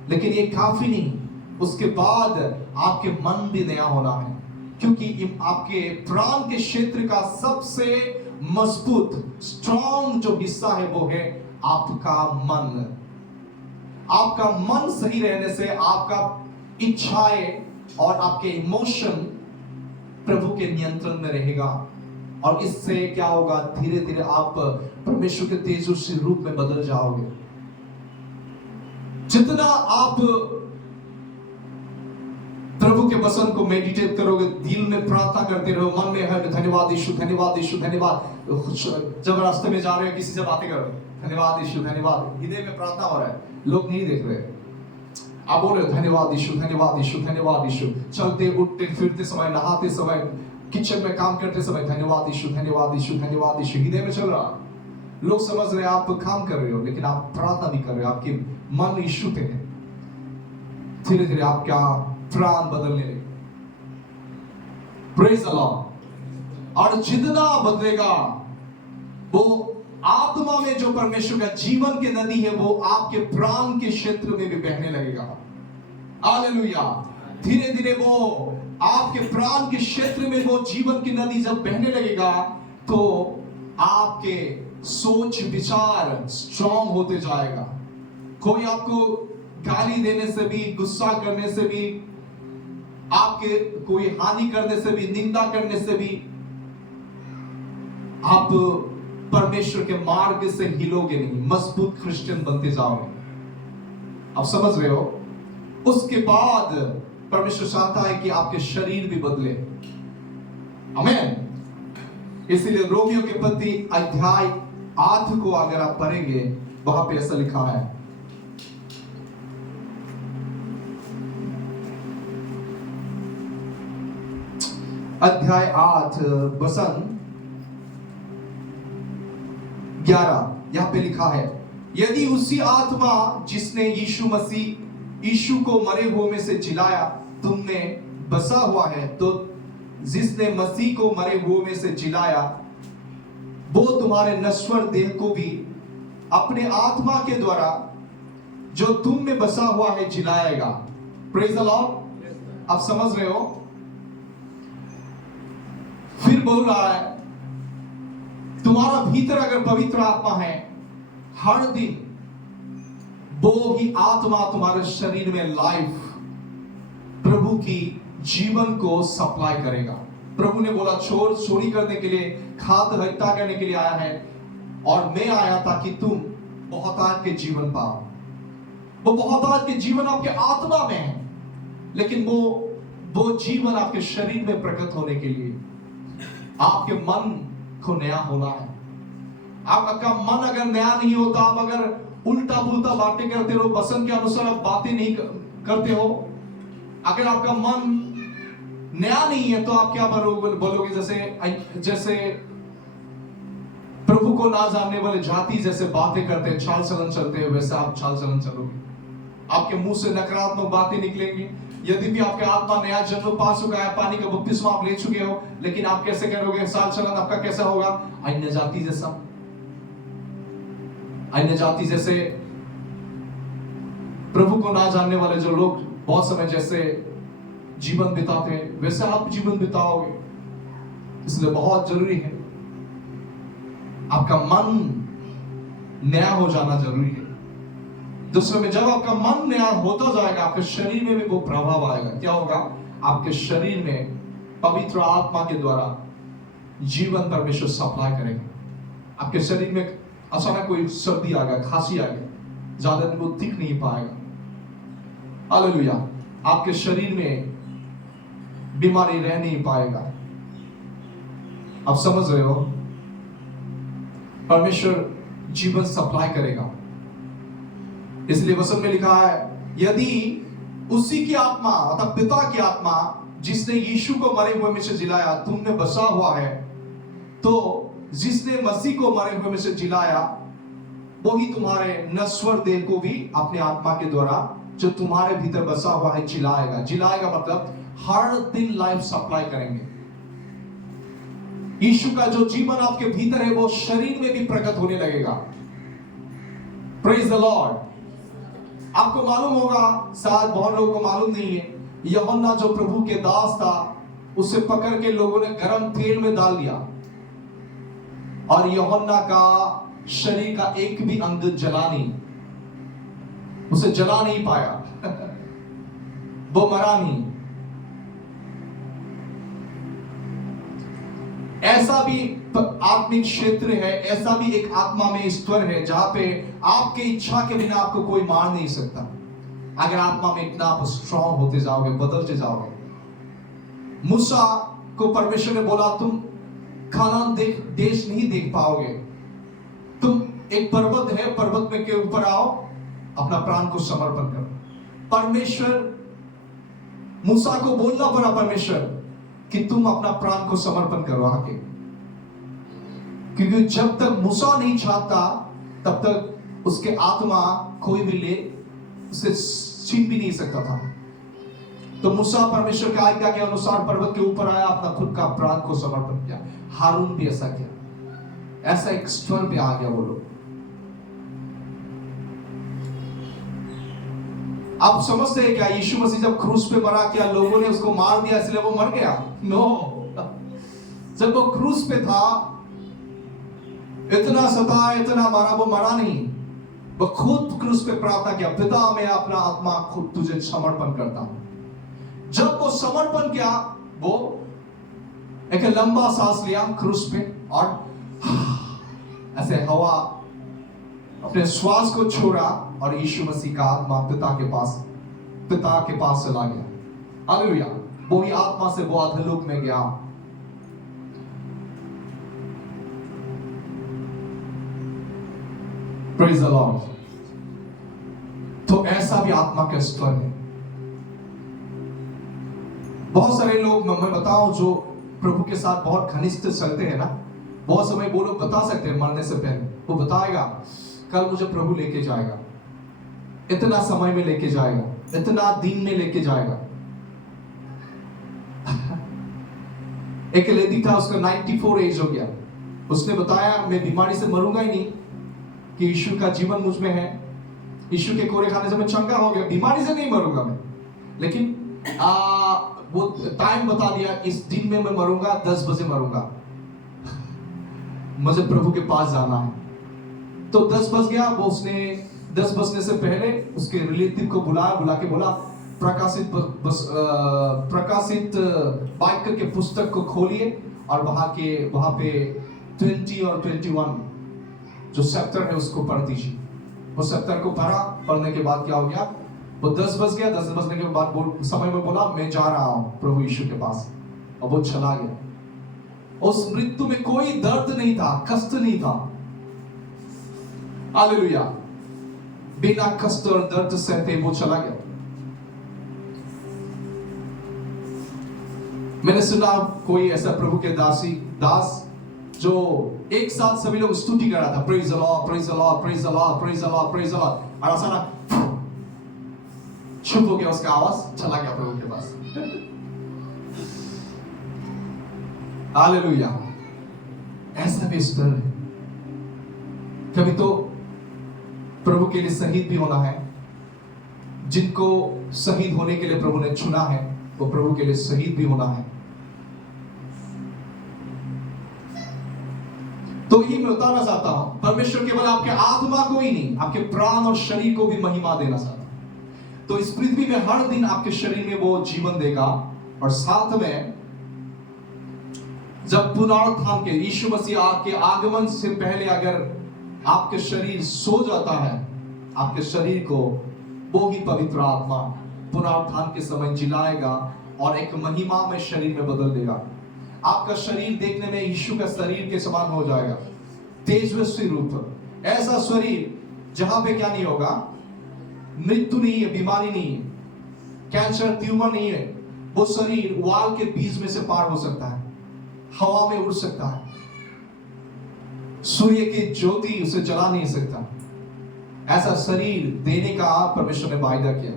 लेकिन ये काफी नहीं, उसके बाद आपके मन भी नया होना है, क्योंकि आपके प्राण के क्षेत्र का सबसे मजबूत स्ट्रॉन्ग जो हिस्सा है वो है आपका मन। आपका मन सही रहने से आपका इच्छाएं और आपके इमोशन प्रभु के नियंत्रण में रहेगा, और इससे क्या होगा, धीरे धीरे आप परमेश्वर के तेजस्वी रूप में बदल जाओगे। जितना आप प्रभु के वचन को मेडिटेट करोगे, दिल में प्रार्थना करते रहो, मन में है धन्यवाद यीशु, धन्यवाद यीशु, धन्यवाद। जब रास्ते में जा रहे हो, किसी से बातें करो, धन्यवाद यीशु, धन्यवाद, हृदय में प्रार्थना हो रहा है, लोग नहीं देख रहे, आप बोल रहे हो धन्यवाद यीशु, धन्यवाद यीशु, धन्यवाद यीशु। चलते उठते फिरते समय, नहाते समय, किचन में काम करते समय, धन्यवाद यीशु, धन्यवाद यीशु, धन्यवाद यीशु, हृदय में चल रहा। लोग समझ रहे आप काम कर रहे हो, लेकिन आप प्रार्थना भी कर रहे हो, आपके मन यीशु पे है। धीरे धीरे आपका प्राण बदलने लगे। Praise the Lord. और जितना बदलेगा, वो आत्मा में जो परमेश्वर का जीवन की नदी है वो आपके प्राण के क्षेत्र में भी बहने लगेगा। हालेलुया। धीरे धीरे वो आपके प्राण के क्षेत्र में वो जीवन की नदी जब बहने लगेगा तो आपके सोच विचार स्ट्रॉन्ग होते जाएगा। कोई आपको गाली देने से भी, गुस्सा करने से भी, आपके कोई हानि करने से भी, निंदा करने से भी आप परमेश्वर के मार्ग से हिलोगे नहीं, मजबूत क्रिश्चियन बनते जाओगे। आप समझ रहे हो? उसके बाद परमेश्वर चाहता है कि आपके शरीर भी बदले। आमीन। इसलिए रोमियो के पत्री अध्याय 8 को अगर आप पढ़ेंगे, वहां पे ऐसा लिखा है, अध्याय 8 वचन 11, यहां पे लिखा है, यदि उसी आत्मा जिसने यीशु को मरे हुए में से जिलाया तुम में बसा हुआ है, तो जिसने मसीह को मरे हुए में से जिलाया वो तुम्हारे नश्वर देह को भी अपने आत्मा के द्वारा जो तुम में बसा हुआ है जिलाएगा। Praise the Lord. आप समझ रहे हो? फिर बोल रहा है, तुम्हारा भीतर अगर पवित्र आत्मा है, हर दिन वो ही आत्मा तुम्हारे शरीर में लाइफ, प्रभु की जीवन को सप्लाई करेगा। प्रभु ने बोला चोरी करने के लिए, खाद हत्या करने के लिए आया है, और मैं आया ताकि तुम बहुतायत के जीवन पाओ। वो बहुतायत के जीवन आपके आत्मा में है, लेकिन वो जीवन आपके शरीर में प्रकट होने के लिए आपके मन को नया होना है। आपका मन अगर नया नहीं होता, आप अगर उल्टा पुल्टा बातें करते रहो, पसंद के अनुसार आप बातें नहीं करते हो, अगर आपका मन नया नहीं है तो आप क्या बोलोगे? जैसे प्रभु को ना जानने वाले जाति जैसे बातें करते हैं, चाल चलन चलते हैं, वैसे आप चाल चलन चलोगे। आपके मुंह से नकारात्मक बातें निकलेंगी। यदि भी आपके आत्मा नया जन्म पा चुका है, पानी का बपतिस्मा आप ले चुके हो, लेकिन आप कैसे करोगे? चाल चलन आपका कैसा होगा? अन्य जाति जैसा। अन्य जाति जैसे प्रभु को ना जानने वाले जो लोग बहुत समय जैसे जीवन बिताते हैं, वैसे आप जीवन बिताओगे। इसलिए बहुत जरूरी है, आपका मन नया हो जाना जरूरी है। दूसरे में जब आपका मन नया होता जाएगा, आपके शरीर में भी वो प्रभाव आएगा। क्या होगा? आपके शरीर में पवित्र आत्मा के द्वारा जीवन परमेश्वर सप्लाई करेगा। आपके शरीर में अचानक कोई सर्दी आ गया, खांसी आ गया, ज्यादा दिन वो दिख नहीं पाएगा। हालेलुया। आपके शरीर में बीमारी रह नहीं पाएगा। आप समझ रहे हो? परमेश्वर जीवन सप्लाई करेगा। इसलिए वचन में लिखा है, यदि उसी की आत्मा अर्थात पिता की आत्मा जिसने यीशु को मरे हुए में से जिलाया तुम में बसा हुआ है, तो जिसने मसीह को मरे हुए में से जिलाया वो ही तुम्हारे नश्वर देह को भी अपने आत्मा के द्वारा जो तुम्हारे भीतर बसा हुआ है जिलाएगा। जिलाएगा मतलब हर दिन लाइफ सप्लाई करेंगे। यीशु का जो जीवन आपके भीतर है वो शरीर में भी प्रकट होने लगेगा। Praise the Lord. आपको मालूम होगा, शायद बहुत लोगों को मालूम नहीं है, यूहन्ना जो प्रभु के दास था उसे पकड़ के लोगों ने गर्म तेल में डाल दिया और यूहन्ना का शरीर का एक भी अंग जला नहीं, उसे जला नहीं पाया वो मरा नहीं। ऐसा भी आत्मिक क्षेत्र है, ऐसा भी एक आत्मा में स्वर है जहां पे आपके इच्छा के बिना आपको कोई मार नहीं सकता। अगर आत्मा में इतना आप स्ट्रांग होते जाओगे, बदलते जाओगे। मूसा को परमेश्वर ने बोला तुम कानान देश नहीं देख पाओगे, तुम एक पर्वत है, पर्वत में के ऊपर आओ, अपना प्राण को समर्पण करो। परमेश्वर मूसा को बोलना पड़ा परमेश्वर कि तुम अपना प्राण को समर्पण करो आके, क्योंकि जब तक मूसा नहीं चाहता तब तक उसके आत्मा कोई भी ले उसे छीन भी नहीं सकता था। तो मूसा परमेश्वर के आज्ञा के अनुसार पर्वत के ऊपर आया, अपना खुद का प्राण को समर्पण किया। हारून भी ऐसा किया, ऐसा एक स्वर पे आ गया वो लोग। आप समझते हैं क्या यीशु मसीह जब क्रूस पे मरा, क्या लोगों ने उसको मार दिया इसलिए वो मर गया? नो। जब वो क्रूस पे था, इतना सताया, इतना मारा, वो मरा नहीं। वो खुद क्रूस पे प्रार्थना किया, पिता मैं अपना आत्मा खुद तुझे समर्पण करता हूं। जब वो समर्पण किया, वो एक लंबा सांस लिया क्रूस पे और ऐसे हवा अपने श्वास को छोड़ा और यीशु मसीह का आत्मा पिता के पास चला गया। हालेलुया। वो ही आत्मा से वो अधोलोक में गया। Praise the Lord. तो ऐसा भी आत्मा का स्वर है। बहुत सारे लोग, मैं बताऊं, जो प्रभु के साथ बहुत घनिष्ठ चलते हैं ना, बहुत समय वो लोग बता सकते हैं मरने से पहले, वो बताएगा कल मुझे प्रभु लेके जाएगा, इतना समय में लेके जाएगा, इतना दिन में लेके जाएगा। एक लेडी था, उसका 94 एज हो गया। उसने बताया मैं बीमारी से मरूंगा ही नहीं, कि यीशु का जीवन मुझ में है, यीशु के कोरे खाने से मैं चंगा हो गया, बीमारी से नहीं मरूंगा मैं। लेकिन वो टाइम बता दिया, इस दिन में मैं मरूंगा, 10 बजे मरूंगा, मुझे प्रभु के पास जाना है। तो 10 बज गया, वो उसने 10 बजने से पहले उसके रिलेटिव को बुला के बोला प्रकाशित वाक्य के पुस्तक को खोलिए और वहां पे 20 और 21 जो चैप्टर है उसको पढ़ दीजिए। वो चैप्टर को पढ़ने के बाद क्या हो गया, वो 10 बज गया, 10 बजने के बाद समय में बोला मैं जा रहा हूं प्रभु यीशु के पास, और वो चला गया। उस मृत्यु में कोई दर्द नहीं था, कष्ट नहीं था। हालेलुया। बिना कष्ट और दर्द सहते वो चला गया। मैंने सुना कोई ऐसा प्रभु के दास जो एक साथ सभी लोग स्तुति कर रहा था, praise the Lord, praise the Lord, praise the Lord, praise the Lord, praise the Lord, और अचानक चुप हो गया, उसका आवाज चला गया प्रभु के पास। हालेलुया। ऐसा भी स्तर है। कभी तो प्रभु के लिए शहीद भी होना है। जिनको शहीद होने के लिए प्रभु ने चुना है, वो प्रभु के लिए शहीद भी होना है। तो ये मैं बताना चाहता हूं, परमेश्वर केवल आपके आत्मा को ही नहीं, आपके प्राण और शरीर को भी महिमा देना चाहता है। तो इस पृथ्वी में हर दिन आपके शरीर में वो जीवन देगा, और साथ में जब पुनरुत्थान के यीशु मसीह के आगमन से पहले अगर आपके शरीर सो जाता है, आपके शरीर को वो ही पवित्र आत्मा पुनरुत्थान के समय जिलाएगा और एक महिमा में शरीर में बदल देगा। आपका शरीर देखने में यीशु का शरीर के समान हो जाएगा, तेजस्वी रूप, ऐसा शरीर जहां पे क्या नहीं होगा, मृत्यु नहीं है, बीमारी नहीं है, कैंसर, ट्यूमर नहीं है। वो शरीर वाल के बीच में से पार हो सकता है, हवा में उड़ सकता है, सूर्य की ज्योति उसे जला नहीं सकता। ऐसा शरीर देने का परमेश्वर ने वायदा किया।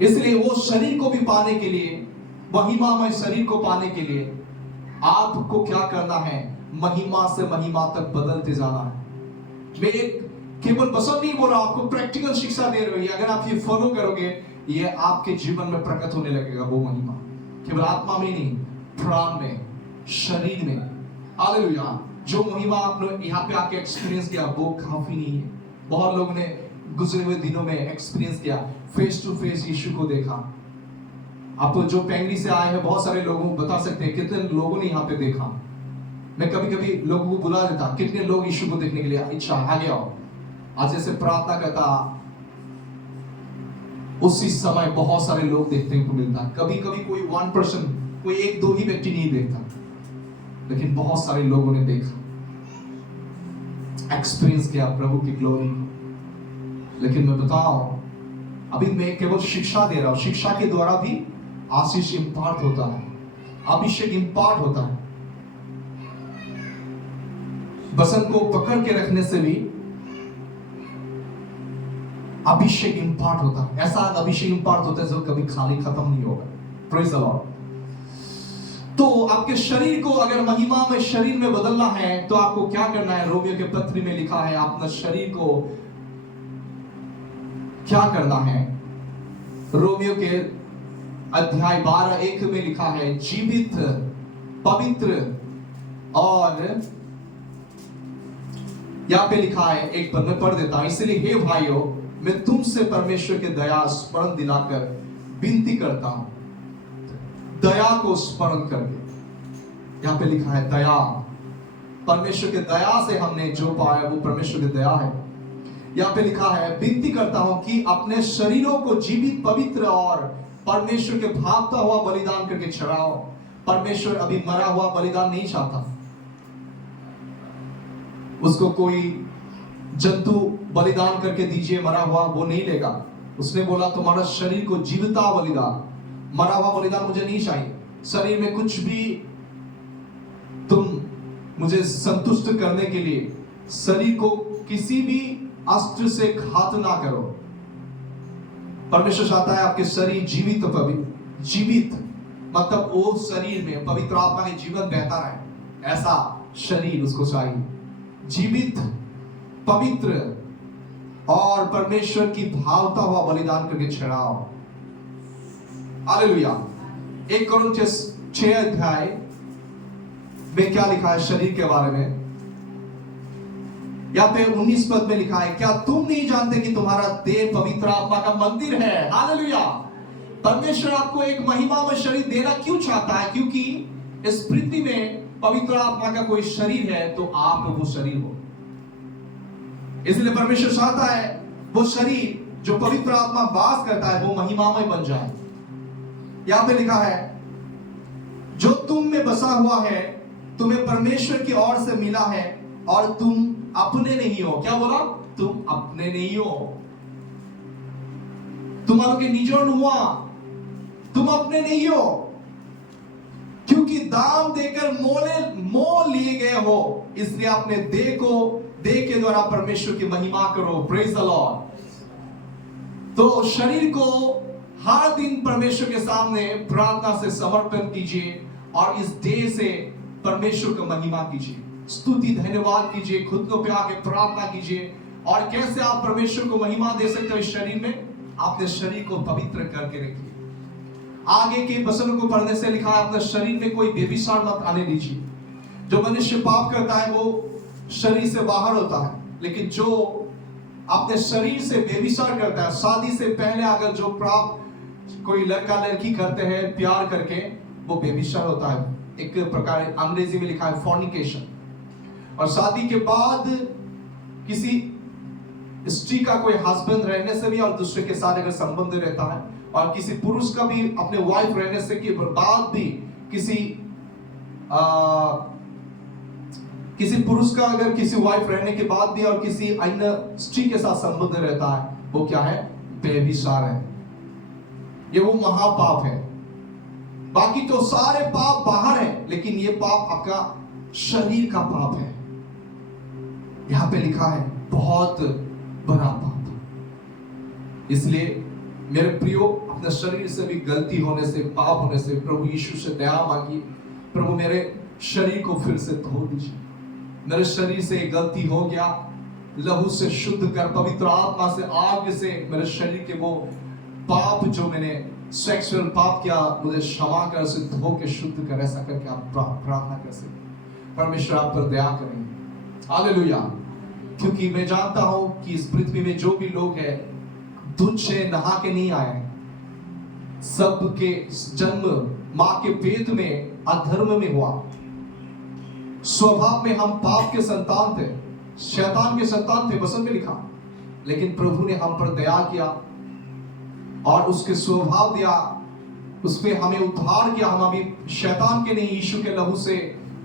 इसलिए वो शरीर को भी पाने के लिए, महिमामय शरीर को पाने के लिए आपको क्या करना है? महिमा से महिमा तक बदलते जाना है। मैं एक केवल पसंद नहीं बोल रहा, आपको प्रैक्टिकल शिक्षा दे रही है। अगर आप ये फॉलो करोगे, ये आपके जीवन में प्रकट होने लगेगा वो महिमा, केवल आत्मा में नहीं, प्राण में, शरीर में। हालेलुया। जो महिमा आपने यहाँ पे आके एक्सपीरियंस किया वो काफी नहीं है। बहुत लोगों ने गुजरे हुए दिनों में एक्सपीरियंस किया, फेस टू फेस यीशु को देखा। आप जो पेंगरी से आए हैं, बहुत सारे लोगों को बता सकते हैं कितने लोगों ने यहाँ पे देखा। मैं कभी कभी लोगों को बुला देता, कितने लोग यीशु को देखने के लिए इच्छा आगे आओ। आज जैसे प्रार्थना करता, उसी समय बहुत सारे लोग देखने को मिलता। कभी कभी कोई 1%, कोई 1-2 ही व्यक्ति नहीं देखता, लेकिन बहुत सारे लोगों ने देखा, एक्सपीरियंस किया प्रभु की ग्लोरी। लेकिन मैं बताऊं, अभी मैं केवल शिक्षा दे रहा हूं, शिक्षा के द्वारा भी आशीष इंपार्ट होता है, अभिषेक इंपार्ट होता है। वचन को पकड़ के रखने से भी अभिषेक इंपार्ट होता है। ऐसा अभिषेक इंपार्ट होता है जो कभी खाली खत्म नहीं होगा। Praise the Lord. तो आपके शरीर को अगर महिमा में शरीर में बदलना है तो आपको क्या करना है? रोमियो के पत्र में लिखा है, अपना शरीर को क्या करना है? रोमियो के अध्याय 12:1 में लिखा है, जीवित, पवित्र और यहां पे लिखा है, एक पर मैं पढ़ देता हूं। इसलिए हे भाइयों, मैं तुमसे परमेश्वर के दया स्मरण दिलाकर विनती करता हूं, दया को स्मरण करके। यहां पे लिखा है दया, परमेश्वर के दया से हमने जो पाया वो परमेश्वर की दया है। यहां पे लिखा है, विनती करता हूं कि अपने शरीरों को जीवित, पवित्र और परमेश्वर के भावता हुआ बलिदान करके चढ़ाओ। परमेश्वर अभी मरा हुआ बलिदान नहीं चाहता। उसको कोई जंतु बलिदान करके दीजिए मरा हुआ, वो नहीं लेगा। उसने बोला तुम्हारा शरीर को जीविता बलिदान, मरा हुआ बलिदान मुझे नहीं चाहिए। शरीर में कुछ भी तुम मुझे संतुष्ट करने के लिए शरीर को किसी भी अस्त्र से घात ना करो। परमेश्वर चाहता है आपके शरीर जीवित, पवित्र, जीवित मतलब वो शरीर में पवित्र आत्मा के जीवन बहता है, ऐसा शरीर उसको चाहिए। जीवित, पवित्र और परमेश्वर की भावता हुआ बलिदान करके चढ़ाओ। हालेलुया। 1 कोरिन्थियस 6 अध्याय में क्या लिखा है शरीर के बारे में? यहाँ पे 19 पद में लिखा है, क्या तुम नहीं जानते कि तुम्हारा देह पवित्र आत्मा का मंदिर है? हालेलुया। परमेश्वर आपको एक महिमा में शरीर देना क्यों चाहता है? क्योंकि इस पृथ्वी में पवित्र आत्मा का कोई शरीर है तो आप वो शरीर हो। इसलिए परमेश्वर चाहता है वो शरीर जो पवित्र आत्मा वास करता है वो महिमामय बन जाए। यहां पे लिखा है, जो तुम में बसा हुआ है तुम्हें परमेश्वर की ओर से मिला है और तुम अपने नहीं हो। क्या बोला? तुम अपने नहीं हो, तुम्हारों के निजोन हुआ, तुम अपने नहीं हो, क्योंकि दाम देकर मोल लिए गए हो। इसलिए अपने देह के द्वारा परमेश्वर की महिमा करो। Praise the Lord. तो शरीर को हर दिन परमेश्वर के सामने प्रार्थना से समर्पण कीजिए और इस देह से परमेश्वर की महिमा कीजिए, स्तुति धन्यवाद कीजिए, खुद को प्यार के प्रार्थना कीजिए। और कैसे आप परमेश्वर को महिमा दे सकते हो इस शरीर में? अपने शरीर को पवित्र करके रखिए। आगे के वचनों को पढ़ने से लिखा है, अपने शरीर में कोई व्यभिचार मत आने दीजिए। जो मनुष्य पाप करता है वो शरीर से बाहर होता है, लेकिन जो अपने शरीर से व्यभिचार करता है, शादी से पहले अगर जो पाप कोई लड़का लड़की करते हैं प्यार करके, वो व्यभिचार होता है। एक प्रकार अंग्रेजी में लिखा है फॉर्निकेशन। और शादी के बाद किसी स्त्री का कोई हस्बैंड रहने से भी और दूसरे के साथ अगर संबंध रहता है, और किसी पुरुष का भी अपने वाइफ रहने से के बाद भी किसी पुरुष का अगर किसी वाइफ रहने के बाद भी और किसी अन्य स्त्री के साथ संबंध रहता है, वो क्या है? व्यभिचार है। ये वो महापाप है। बाकी तो सारे पाप बाहर है, लेकिन ये पाप आपका शरीर का पाप है। यहां पे लिखा है बहुत बड़ा पाप। इसलिए मेरे प्रियो, अपने शरीर से भी गलती होने से, पाप होने से प्रभु यीशु से दया मांगी, प्रभु मेरे शरीर को फिर से धो दीजिए। मेरे शरीर से गलती हो गया, लहू से शुद्ध कर, पवित्र आत्मा से, आग से मेरे शरीर के वो पाप जो मैंने सेक्सुअल पाप किया, मुझे क्षमा कर, उसे धो के शुद्ध कर। ऐसा करके आप प्रार्थना कर सकते। परमेश्वर आप पर दया करेंगे। हालेलुया। क्योंकि मैं जानता हूं कि इस पृथ्वी में जो भी लोग हैं, दूध से नहा के नहीं आए। सबके जन्म मां के पेट में अधर्म में हुआ। स्वभाव में हम पाप के संतान थे, शैतान के संतान थे, वचन में लिखा। लेकिन प्रभु ने हम पर दया किया और उसके स्वभाव दिया, उसमें हमें उद्धार किया। हम अभी शैतान के नहीं, यीशु के लहू से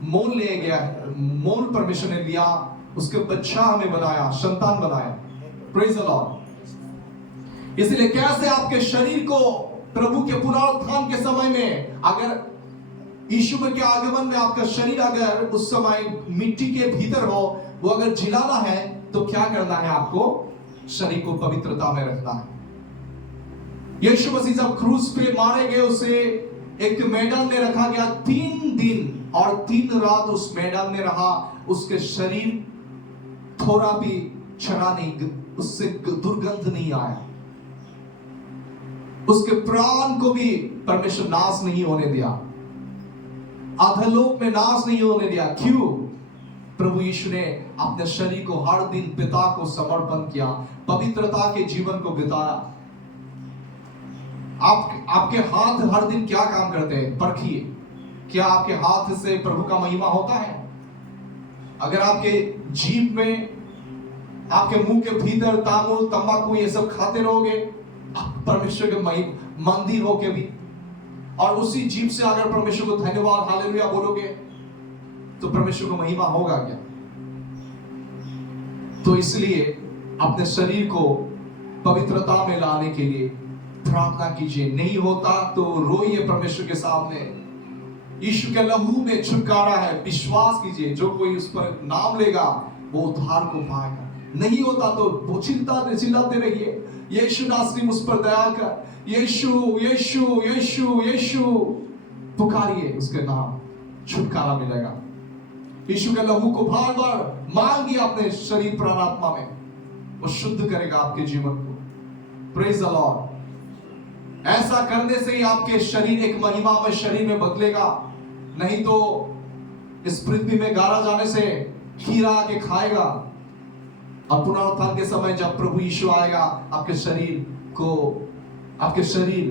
मोल ले गया, मोल परमेश्वर ने लिया, उसके बच्चा हमें बनाया, संतान बनाया। Praise the Lord. इसलिए कैसे आपके शरीर को प्रभु के पुनरुत्थान के समय में, अगर यीशु के आगमन में आपका शरीर अगर उस समय मिट्टी के भीतर हो, वो अगर जिलाना है, तो क्या करना है? आपको शरीर को पवित्रता में रखना है। यीशु मसीह जब क्रूस पे मारे गए, उसे एक मैदान में रखा गया। 3 दिन और 3 रात उस मैदान में रहा। उसके शरीर थोड़ा भी छना नहीं, उससे दुर्गंध नहीं आया। उसके प्राण को भी परमेश्वर नाश नहीं होने दिया, अधोलोक में नाश नहीं होने दिया। क्यों? प्रभु यीशु ने अपने शरीर को हर दिन पिता को समर्पण किया, पवित्रता के जीवन को बिताया। आपके हाथ हर दिन क्या काम करते हैं? परखिए, क्या आपके हाथ से प्रभु का महिमा होता है? अगर आपके जीभ में, आपके मुंह के भीतर तामुल तंबाकू ये सब खाते रहोगे, परमेश्वर के मंदिर हो के भी, और उसी जीभ से अगर परमेश्वर को धन्यवाद हालेलुया बोलोगे, तो परमेश्वर को महिमा होगा क्या? तो इसलिए अपने शरीर को पवित्रता में लाने के लिए प्रार्थना कीजिए। नहीं होता तो रोइए परमेश्वर के सामने। यीशु के लहू में छुटकारा है, विश्वास कीजिए। जो कोई उस पर नाम लेगा वो उद्धार को पाएगा। नहीं होता तो वो चिल्लाते रहिए, यीशु नासरी मुझ पर दया कर, यीशु यीशु यीशु यीशु पुकारिए, उसके नाम, छुटकारा मिलेगा। यीशु के लहू को बार बार मांगिए अपने शरीर प्राण आत्मा में, वो शुद्ध करेगा आपके जीवन को। Praise the Lord. ऐसा करने से ही आपके शरीर एक महिमामय शरीर में बदलेगा। नहीं तो इस पृथ्वी में गाड़ा जाने से कीड़ा आके खाएगा, और पुनरुत्थान के समय जब प्रभु यीशु आएगा, आपके शरीर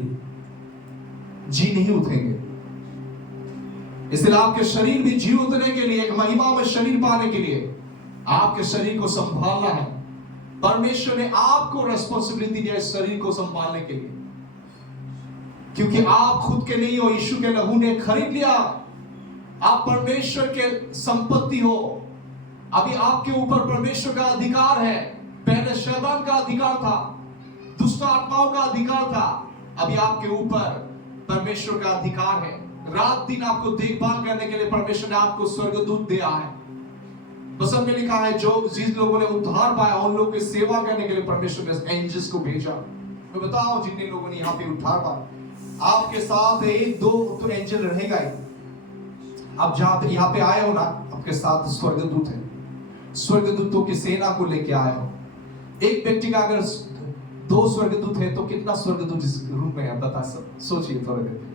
जी नहीं उठेंगे। इसलिए आपके शरीर भी जी उठने के लिए, एक महिमा में शरीर पाने के लिए आपके शरीर को संभालना है। परमेश्वर ने आपको रेस्पॉन्सिबिलिटी दिया इस शरीर को संभालने के लिए, क्योंकि आप खुद के नहीं हो, यीशु के लहू ने खरीद लिया। आप परमेश्वर के संपत्ति हो। अभी आपके ऊपर परमेश्वर का अधिकार है। पहले शैतान का अधिकार था, दुष्ट आत्माओं का अधिकार था। अभी आपके ऊपर परमेश्वर का अधिकार है। रात दिन आपको देखभाल करने के लिए परमेश्वर ने आपको स्वर्गदूत दिया है। वचन में लिखा है, जो जिन लोगों ने उद्धार पाया उन लोगों की सेवा करने के लिए परमेश्वर ने एंजल्स को भेजा। मैं बताऊं, जितने लोगों ने यहाँ पे उद्धार पाया, आपके साथ 1-2 तो एंजल रहेगा ही। आप जहां पे यहाँ पे आए हो ना, आपके साथ स्वर्गदूत है। स्वर्गदूतों की सेना को लेके आए हो। एक व्यक्ति का अगर 2 स्वर्गदूत है तो कितना स्वर्गदूत इस रूम में है? बता सोचिए थोड़ी देर।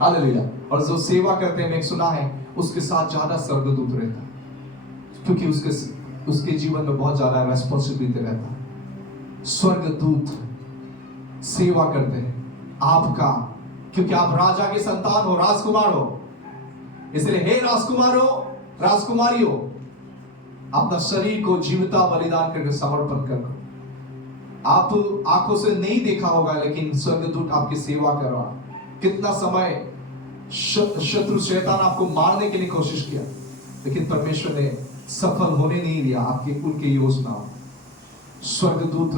हालेलुया। और जो सेवा करते हैं, मैं सुना है उसके साथ ज्यादा स्वर्गदूत रहता है, क्योंकि उसके जीवन में बहुत ज्यादा रेस्पॉन्सिबिलिटी रहता है। स्वर्गदूत सेवा करते हैं आपका, क्योंकि आप राजा के संतान हो, राजकुमार हो। इसलिए हे राजकुमार हो, राजकुमारी हो, अपना शरीर को जीवता बलिदान करके समर्पण करो। आप आंखों से नहीं देखा होगा, लेकिन स्वर्गदूत आपकी सेवा कर रहा। कितना समय शत्रु शैतान आपको मारने के लिए कोशिश किया, लेकिन परमेश्वर ने सफल होने नहीं दिया आपकी उनकी योजना। स्वर्गदूत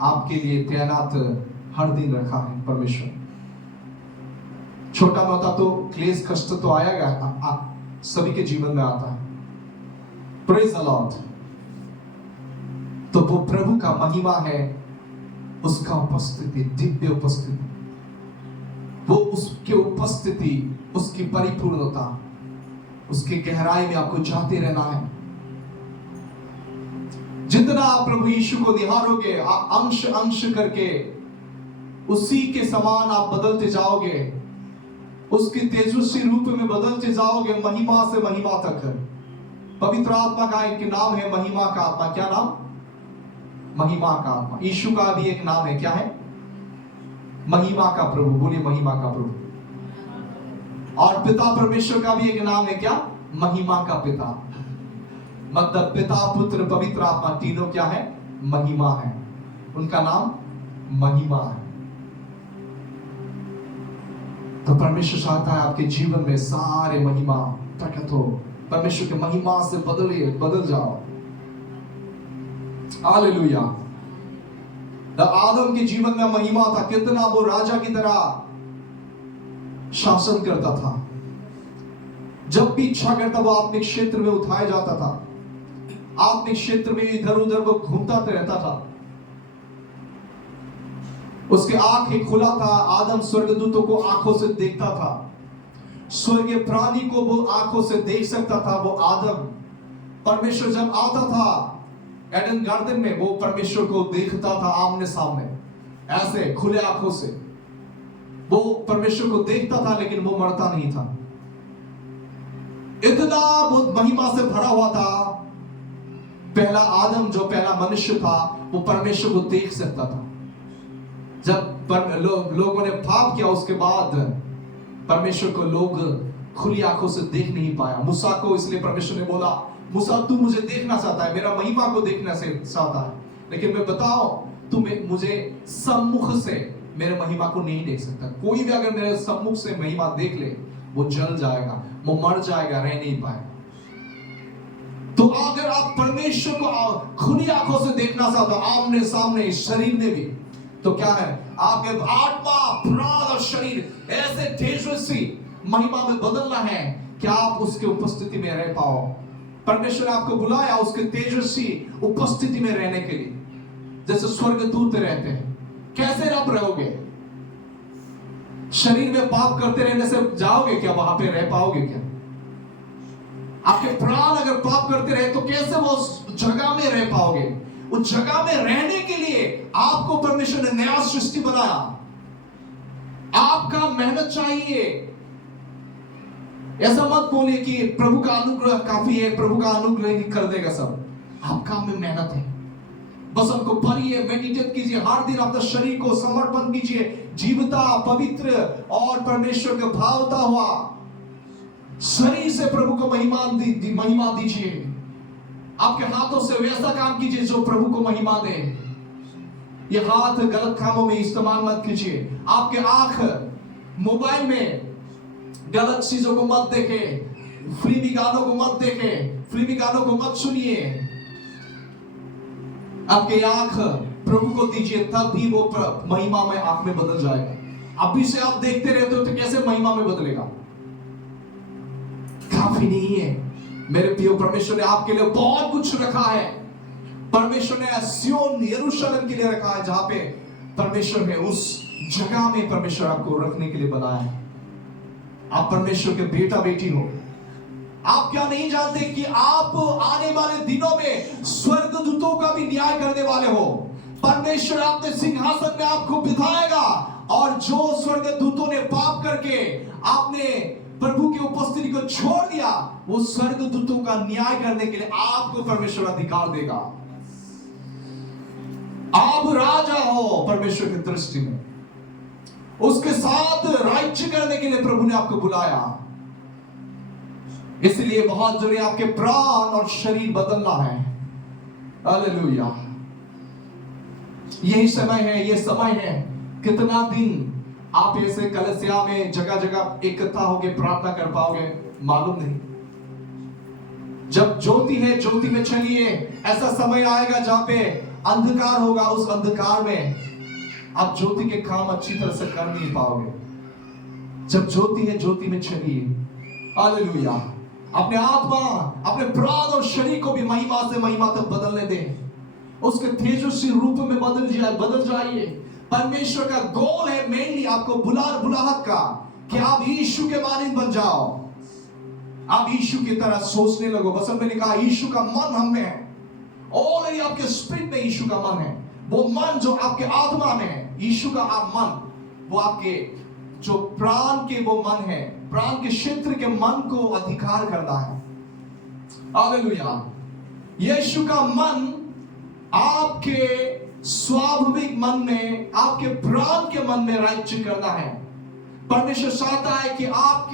आपके लिए तैनात हर दिन रखा है परमेश्वर। छोटा मोटा तो क्लेश कष्ट तो आएगा, सभी के जीवन में आता है। Praise the Lord. तो वो प्रभु का महिमा है, उसका उपस्थिति, दिव्य उपस्थिति, वो उसकी उपस्थिति, उसकी परिपूर्णता, उसकी गहराई में आपको जाते रहना है। जितना आप प्रभु यीशु को निहारोगे, अंश अंश करके उसी के समान आप बदलते जाओगे, उसके तेजस्वी रूप में बदलते जाओगे, महिमा से महिमा तक। पवित्र आत्मा का एक नाम है महिमा का आत्मा। क्या नाम? महिमा का आत्मा। यीशु का भी एक नाम है, क्या है? महिमा का प्रभु। बोलिए महिमा का प्रभु। और पिता परमेश्वर का भी एक नाम है, क्या? महिमा का पिता। मतलब पिता पुत्र पवित्र आत्मा तीनों क्या है? महिमा है। उनका नाम महिमा है। तो परमेश्वर चाहता है आपके जीवन में सारे महिमा प्रकट हो। परमेश्वर के महिमा से बदल जाओ। हालेलुया। आदम के जीवन में महिमा था, कितना वो राजा की तरह शासन करता था। जब भी इच्छा करता वो आत्मिक क्षेत्र में उठाया जाता था, आत्मिक क्षेत्र में इधर उधर वो घूमता रहता था। उसके आंखें खुला था, आदम स्वर्गदूतों को आंखों से देखता था, स्वर्गीय प्राणी को वो आंखों से देख सकता था। वो आदम, परमेश्वर जब आता था एडन गार्डन में, वो परमेश्वर को देखता था आमने सामने, ऐसे खुले आंखों से वो परमेश्वर को देखता था, लेकिन वो मरता नहीं था। इतना बहुत महिमा से भरा हुआ था। पहला आदम, जो पहला मनुष्य था, वो परमेश्वर को देख सकता था। जब लोगों ने पाप किया, उसके बाद परमेश्वर को लोग खुली आंखों से देख नहीं पाया। मूसा को इसलिए परमेश्वर ने बोला, मूसा तू मुझे देखना चाहता है, मेरा महिमा को देखना चाहता है, लेकिन मैं बताओ तू मुझे सम्मुख से मेरे महिमा को नहीं देख सकता। कोई भी अगर मेरे सम्मुख से महिमा देख ले, वो जल जाएगा, वो मर जाएगा, रह नहीं पाएगा। तो अगर आप परमेश्वर को खुली आंखों से देखना चाहते हो, आमने सामने, शरीर में भी, तो क्या है? आपके आत्मा, प्राण और शरीर ऐसे तेजस्वी महिमा में बदलना है कि आप उसके उपस्थिति में रह पाओ। परमेश्वर ने आपको बुलाया उसके तेजस्वी उपस्थिति में रहने के लिए, जैसे स्वर्गदूत रहते हैं। कैसे आप रहोगे? शरीर में पाप करते रहने से जाओगे क्या? वहां पे रह पाओगे क्या? आपके प्राण अगर पाप करते रहे तो कैसे वो जगह में रह पाओगे? उस जगह में रहने के लिए आपको परमेश्वर ने नया सृष्टि बनाया। आपका मेहनत चाहिए। ऐसा मत बोलिए कि प्रभु का अनुग्रह काफी है, प्रभु का अनुग्रह ही कर देगा सब। आपका में मेहनत है। बस हमको पढ़िए, मेडिटेट कीजिए, हर दिन अपना शरीर को समर्पण कीजिए, जीवता, पवित्र और परमेश्वर का भावता हुआ शरीर से प्रभु को महिमा दीजिए। आपके हाथों से वैसा काम कीजिए जो प्रभु को महिमा दे। ये हाथ गलत कामों में इस्तेमाल मत कीजिए। आपके आंख मोबाइल में गलत चीजों को मत देखे, फिल्मी गानों को मत देखे, फिल्मी गानों को मत सुनिए। आपके आंख प्रभु को दीजिए, तब भी वो महिमा में आंख में बदल जाएगा। अभी से आप देखते रहते हो तो कैसे महिमा में बदलेगा? काफी नहीं है। मेरे प्रिय, परमेश्वर ने आपके लिए बहुत कुछ रखा है। परमेश्वर ने सियोन यरूशलेम के लिए रखा है, जहां पे परमेश्वर है, उस जगह में परमेश्वर आपको रखने के लिए बनाया है। आप परमेश्वर के बेटा बेटी हो। आप क्या नहीं जानते कि आप आने वाले दिनों में स्वर्गदूतों का भी न्याय करने वाले हो? परमेश्वर अपने सिंहासन में आपको बिठाएगा, और जो स्वर्गदूतों ने पाप करके आपने प्रभु की उपस्थिति को छोड़ दिया, वो स्वर्गदूतों का न्याय करने के लिए आपको परमेश्वर अधिकार देगा। आप राजा हो परमेश्वर की दृष्टि में। उसके साथ राज्य करने के लिए प्रभु ने आपको बुलाया। इसलिए बहुत जरूरी आपके प्राण और शरीर बदलना है। हालेलुया। यही समय है, ये समय है। कितना दिन आप ऐसे कलीसिया में जगह जगह इकट्ठा होकर प्रार्थना कर पाओगे मालूम नहीं। जब ज्योति है, ज्योति में चलिए। ऐसा समय आएगा जहां पे अंधकार होगा, उस अंधकार में आप ज्योति के काम अच्छी तरह से कर नहीं पाओगे। जब ज्योति है, ज्योति में चलिए। हालेलुया। अपने आत्मा, अपने प्राण और शरीर को भी महिमा से महिमा तक बदलने दें, उसके तेजस्वी रूप में बदल जाइए। परमेश्वर का गोल है मेनली आपको बुलाहट का, कि आप यीशु के मानंद बन जाओ, आप यीशु की तरह सोचने लगो। वचन में लिखा यीशु का मन हम में है। ऑलरेडी आपके स्पिरिट में यीशु का मन है। वो मन जो आपके आत्मा में है, यीशु का मन, वो आपके जो प्राण के वो मन है, प्राण के क्षेत्र के मन को अधिकार करना है। हालेलुया। यीशु का मन आपके स्वाभाविक मन में, आपके प्राण के मन में राज्य करना है। परमेश्वर चाहता है कि आप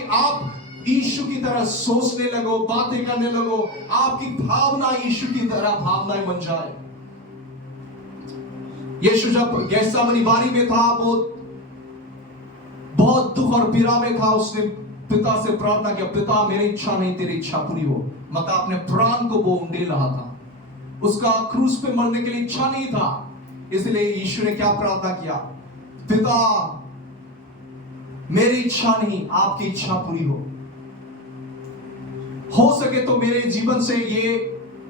यीशु की तरह सोचने लगो, बातें करने लगो, आपकी भावना यीशु की तरह भावनाएं बन जाए। यीशु जब गेत्सेमनी बारी में था, वो बहुत दुख और पीड़ा में था। उसने पिता से प्रार्थना किया, पिता मेरी इच्छा नहीं तेरी इच्छा पूरी हो। मतलब अपने प्राण को वो उंडेल रहा था, उसका क्रूस पे मरने के लिए इच्छा नहीं था। इसलिए यीशु ने क्या प्रार्थना किया, पिता मेरी इच्छा नहीं आपकी इच्छा पूरी हो सके तो मेरे जीवन से ये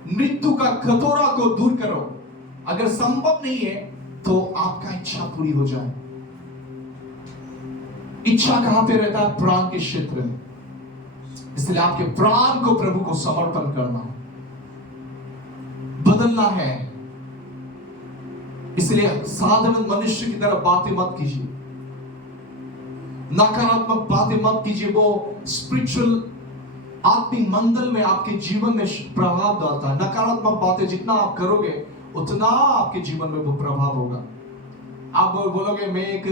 मृत्यु का खतरा को दूर करो, अगर संभव नहीं है तो आपका इच्छा पूरी हो जाए। इच्छा कहां पे रहता है? प्राण के क्षेत्र में। इसलिए आपके प्राण को प्रभु को समर्पण करना है, बदलना है। इसलिए साधारण मनुष्य की तरह बातें मत कीजिए, नकारात्मक बातें मत कीजिए। वो स्पिरिचुअल आत्मिक मंडल में आपके जीवन में प्रभाव डालता है। नकारात्मक बातें जितना आप करोगे उतना आपके जीवन में वो प्रभाव होगा। आप बोलोगे मैं एक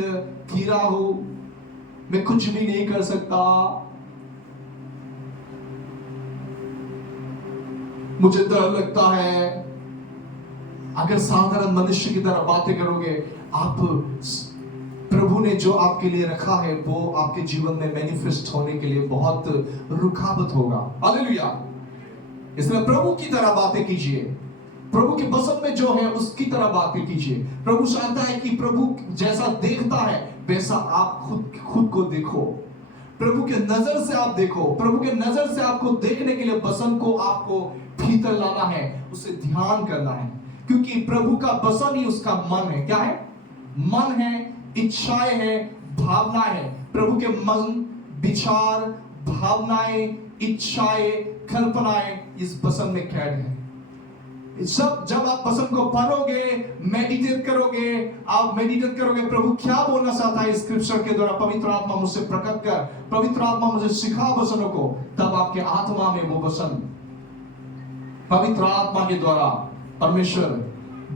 कीड़ा हूं, मैं कुछ भी नहीं कर सकता, मुझे डर लगता है। अगर साधारण मनुष्य की तरह बातें करोगे, आप प्रभु ने जो आपके लिए रखा है वो आपके जीवन में मैनिफेस्ट होने के लिए बहुत रुकावट होगा। हालेलुया। इसलिए प्रभु की तरह बातें कीजिए, प्रभु के पसंद में जो है उसकी तरह बातें कीजिए। प्रभु चाहता है कि प्रभु जैसा देखता है वैसा आप खुद को देखो, प्रभु के नजर से आप देखो। प्रभु के नजर से आपको देखने के लिए बसंत को आपको भीतर लाना है, उसे ध्यान करना है, क्योंकि प्रभु का बसन ही उसका मन है। क्या है? मन है, इच्छाएं हैं, भावनाएं हैं। प्रभु के मन, विचार, भावनाएं, इच्छाएं, कल्पनाएं इस बसन में कैद है। सब जब आप बसन को पढ़ोगे, मेडिटेट करोगे प्रभु क्या बोलना चाहता है स्क्रिप्चर के द्वारा, पवित्र आत्मा मुझसे प्रकट कर, पवित्र आत्मा मुझे सिखा बसनों को, तब आपके आत्मा में वो बसन पवित्र आत्मा के द्वारा परमेश्वर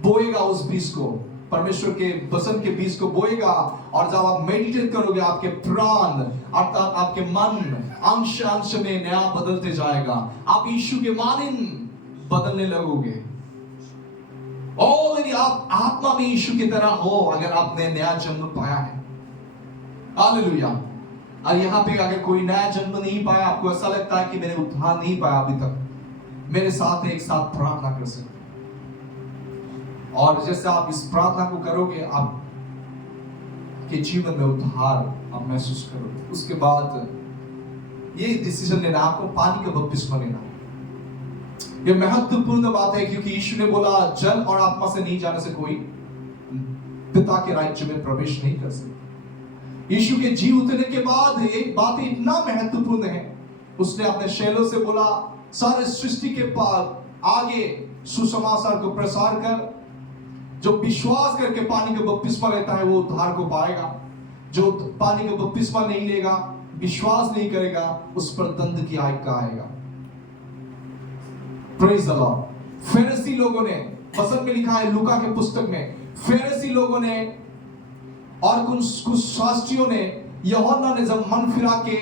बोएगा उस बीज को, परमेश्वर के वचन के बीज को बोएगा। और जब आप मेडिटेट करोगे, आपके प्राण अर्थात आपके मन अंश अंश में नया बदलते जाएगा। आप यीशु के मानंद बदलने लगोगे। ऑलरेडी आप आत्मा में यीशु की तरह हो, अगर आपने नया जन्म पाया है। हालेलुया। और यहाँ पे अगर कोई नया जन्म नहीं पाया, आपको ऐसा लगता है कि मैंने उद्धार नहीं पाया अभी तक, मेरे साथ एक साथ प्रार्थना कर सकते। और जैसे आप इस प्रार्थना को करोगे, आप के जीवन में उद्धार आप महसूस करोगे। उसके बाद ये डिसीजन लेना, आपको पानी का बपतिस्मा लेना। ये महत्वपूर्ण बात है, क्योंकि यीशु ने बोला जल और आत्मा से नहीं जाने से कोई पिता के राज्य में प्रवेश नहीं कर सकता। यीशु के जी उतरने के बाद एक बात इतना महत्वपूर्ण है, उसने अपने शैलों से बोला सारे सृष्टि के पास आगे सुसमाचार को प्रसार कर। जो विश्वास करके पानी का बपतिस्मा लेता है वो उद्धार को पाएगा। जो पानी का बपतिस्मा नहीं लेगा, विश्वास नहीं करेगा, उस पर दंड की आज्ञा आएगा। Praise the Lord. फरीसी लोगों ने, वचन में लिखा है लूका के पुस्तक में, फरीसी लोगों ने और कुछ शास्त्रियों ने, यूहन्ना ने जब मन फिरा के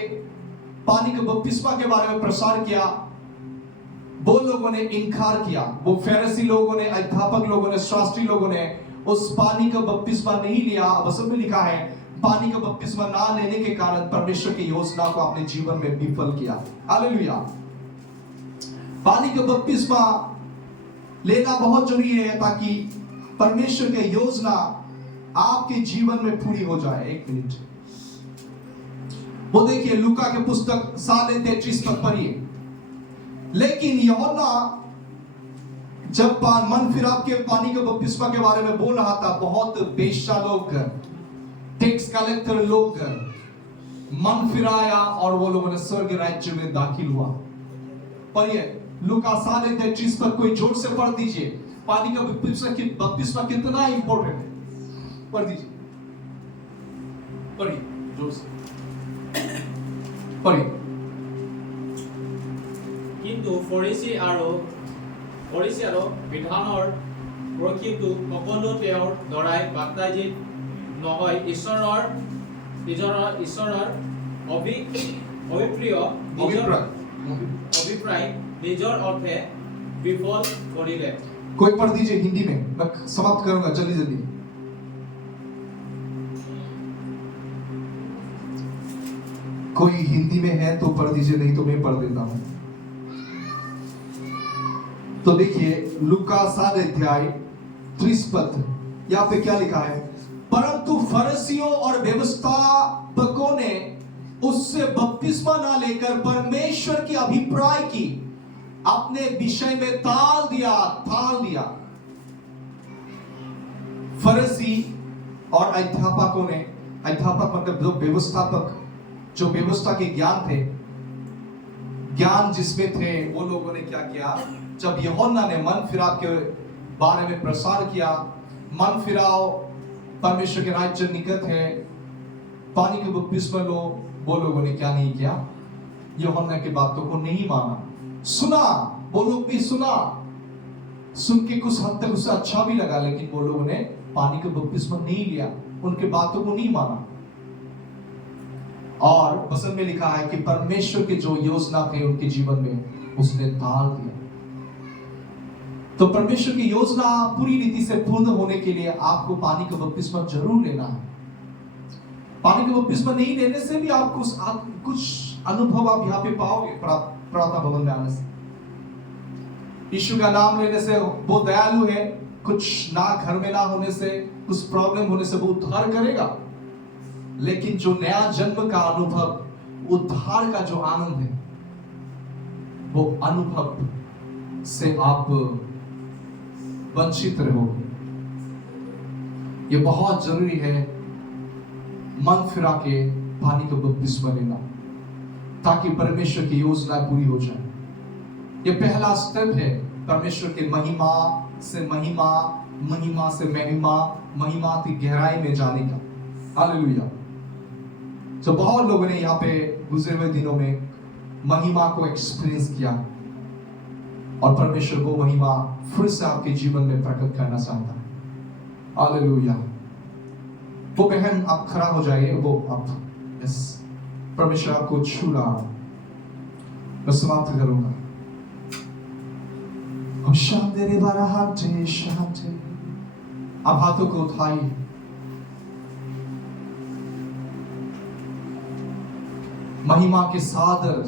पानी के बपतिस्मा के बारे में प्रसार किया, वो लोगों ने इनकार किया। वो फरीसी लोगों ने, अध्यापक लोगों ने, शास्त्री लोगों ने उस पानी का बपतिस्मा नहीं लिया। वचन में लिखा है पानी का बपतिस्मा ना लेने के कारण परमेश्वर की योजना को अपने जीवन में विफल किया। हालेलुया। पानी का बपतिस्मा लेना बहुत जरूरी है, ताकि परमेश्वर की योजना आपके जीवन में पूरी हो जाए। एक मिनट, वो देखिए लूका के पुस्तक 33:33 पढ़िए। लेकिन यूहन्ना जब मन फिराव के पानी के बपतिस्मा के बारे में बोल रहा था, बहुत बेश्या लोग, टैक्स कलेक्टर लोग मन फिराया और वो लोगों ने स्वर्ग राज्य में दाखिल हुआ। पढ़िए लूका 33:33 पर, कोई जोर से पढ़ दीजिए। पानी का बपतिस्मा कितना इंपॉर्टेंट है, पढ़ दीजिए, पढ़िए जोर से पढ़िए। কিন্তু ফৰিচী আৰু বিধানৰ প্ৰকৃতিটো সকলো তেওঁৰ দ্বাৰাই বাপ্তাজিত নহয়। ঈশ্বৰৰ অভিপ্ৰায় নিজৰ অৰ্থে বিফল কৰিলে। कोई पढ़ दीजिए हिंदी में, मैं समाप्त करूंगा जल्दी जल्दी। कोई हिंदी में है तो पढ़ दीजिए, नहीं तो मैं पढ़ देता हूं। तो देखिए लूका 7:30 यहाँ पे क्या लिखा है? परंतु फरीसियों और व्यवस्थापकों ने उससे बपतिस्मा ना लेकर परमेश्वर की अभिप्राय की अपने विषय में टाल दिया। फरीसी और अध्यापकों ने, अध्यापक मतलब जो व्यवस्थापक, जो व्यवस्था के ज्ञान जिसमें थे, वो लोगों ने क्या किया? जब यूहन्ना ने मन फिराव के बारे में प्रसार किया, मन फिराव, परमेश्वर के राज्य निकट है, पानी के बपतिस्मा लो, वो लोगों ने क्या नहीं किया? यूहन्ना की बातों को नहीं माना। सुना, वो लोग भी सुना, सुन के कुछ हद तक उसे अच्छा भी लगा, लेकिन वो लोगों ने पानी का बपतिस्मा नहीं लिया, उनके बातों को नहीं माना। और वचन में लिखा है कि परमेश्वर की जो योजना थे उनके जीवन में उसने टाल दिया। तो परमेश्वर की योजना पूरी रीति से पूर्ण होने के लिए आपको पानी का बपतिस्मा जरूर लेना है। पानी का बपतिस्मा नहीं लेने से भी आप कुछ अनुभव आप यहाँ पे पाओगे प्रार्थना भवन में आने से। यीशु का नाम लेने से वो दयालु है, कुछ ना घर में ना होने से, कुछ प्रॉब्लम होने से वो उद्धार करेगा। लेकिन जो नया जन्म का अनुभव, उद्धार का जो आनंद है, वो अनुभव से आप वंचित रहोगे। ये बहुत जरूरी है मन फिरा के पानी का बपतिस्मा लेना, ताकि परमेश्वर की योजना पूरी हो जाए। ये पहला स्टेप है परमेश्वर के महिमा से महिमा, महिमा से महिमा, महिमा की गहराई में जाने का। हालेलुया। तो बहुत लोगों ने यहाँ पे गुजरे हुए दिनों में महिमा को एक्सपीरियंस किया, और परमेश्वर वो महिमा फिर से आपके जीवन में प्रकट करना चाहता है। हालेलुया। वो बहन आप खड़ा हो जाइए, वो आप, यस, परमेश्वर आपको छू रहा है। मैं समाप्त करूंगा। शांति शांति। आप हाथों को उठाइए। महिमा के सादर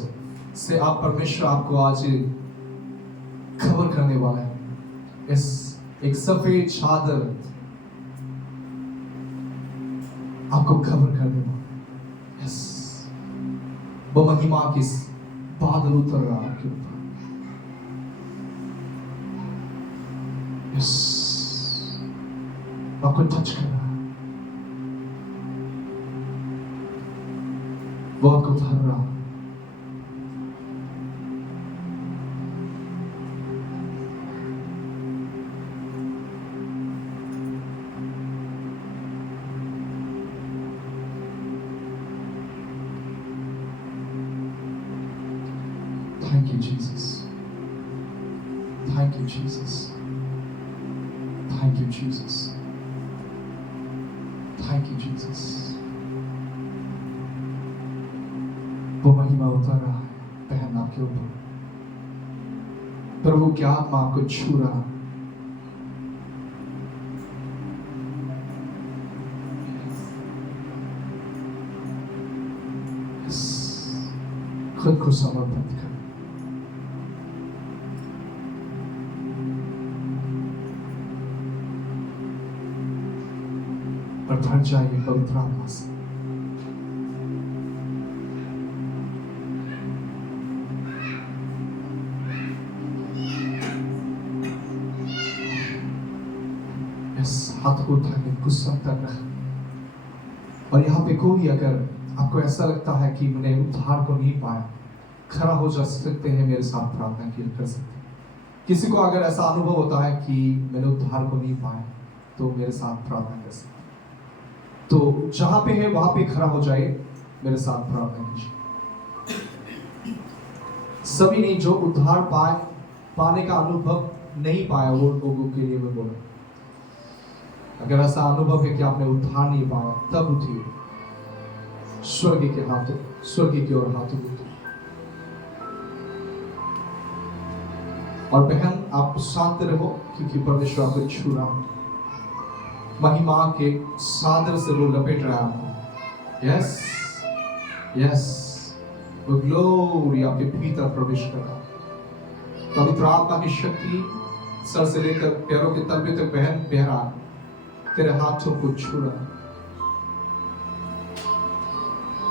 से आप, परमेश्वर आपको आज खबर करने वाला है। इस एक सफेद चादर आपको खबर करने वाला है। यस, वो महिमा की बादल उतर रहा है आपके ऊपर। यस, आपको टच कर रहा है, वो आपको उतर रहा है। Thank you, Jesus. Thank you, Jesus. Thank you, Jesus. Thank you, Jesus. वो महिमा उतर रहा है बहन आपके ऊपर। प्रभु की आत्मा आपको छू रहा है। खुद को समर्पित कर। और भर जाइए पवित्र आत्मा से। हाथ को उठा के कुछ समय तक रख। और यहाँ पे कोई अगर आपको ऐसा लगता है कि मैंने उद्धार को नहीं पाया, खड़ा हो जा सकते हैं, मेरे साथ प्रार्थना की कर सकते हैं। किसी को अगर ऐसा अनुभव होता है कि मैंने उद्धार को नहीं पाया, तो मेरे साथ प्रार्थना कर सकते हैं। तो जहां पे है वहां पे खड़ा हो जाए, मेरे साथ प्रार्थना कीजिए। सभी ने जो उद्धार पाने का अनुभव नहीं पाया, वो लोगों के लिए मैं बोला, अगर ऐसा अनुभव है कि आपने उद्धार नहीं पाया, तब उठिए, स्वर्ग की ओर हाथ उठाइए। और बहन, आप शांत रहो, क्योंकि परमेश्वर आपको छू रहा है। महिमा के सादर से वो लपेट रहा है आपको। यस यस, वो ग्लोरी आपके भीतर प्रवेश कर रहा है। पवित्र आत्मा की शक्ति सर से लेकर पैरों के तलवे तक बहन बह रहा है, तेरे हाथों को छू रहा है,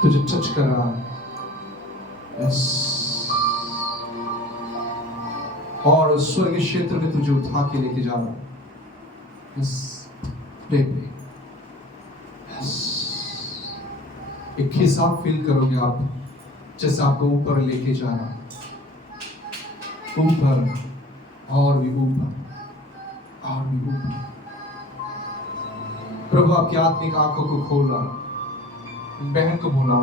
तुझे टच कर रहा है। यस, और स्वर्ग क्षेत्र में तुझे उठा के लेके जा रहा है। यस, बेबी, यस, एक हिसाब फील करोगे आप, जैसे आपको ऊपर लेके जा रहा है, ऊपर और भी ऊपर और भी ऊपर। प्रभु आपकी आत्मिक आंखों को खोल रहा है। बहन को बोला,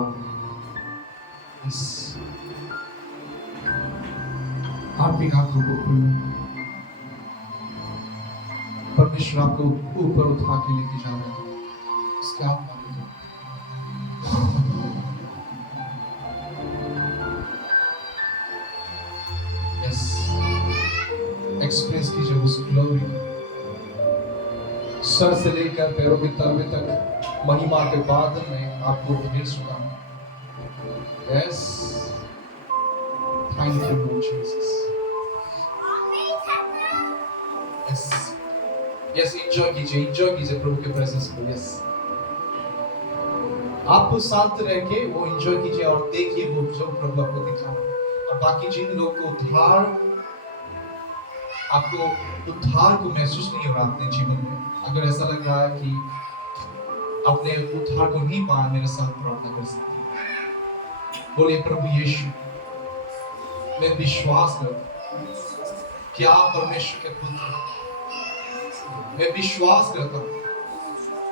आत्मिक आंखों को खोल। परमेश्वर आपको ऊपर उठा के लेके जा रहा है। इसके आत्मा एक्सप्रेस कीजिए उस ग्लोरी, सर से लेकर पैरों के तलवे तक महिमा के बादल में आपको घेर चुका है। Yes, thank you Lord Jesus. Yes yes, enjoy कीजिए प्रभु के प्रेजेंस को। यस, आप शांत रह के वो एंजॉय कीजिए और देखिए वो जो प्रभु आपको दिखा। और बाकी जिन लोगों को आपको उद्धार को महसूस नहीं हो रहा अपने जीवन में, अगर ऐसा लग रहा है कि आपने उद्धार को नहीं पाया, मेरे साथ प्रार्थना कर सकते हैं। बोलिए, प्रभु यीशु, मैं विश्वास करता हूं कि आप परमेश्वर के पुत्र हैं। मैं विश्वास करता हूं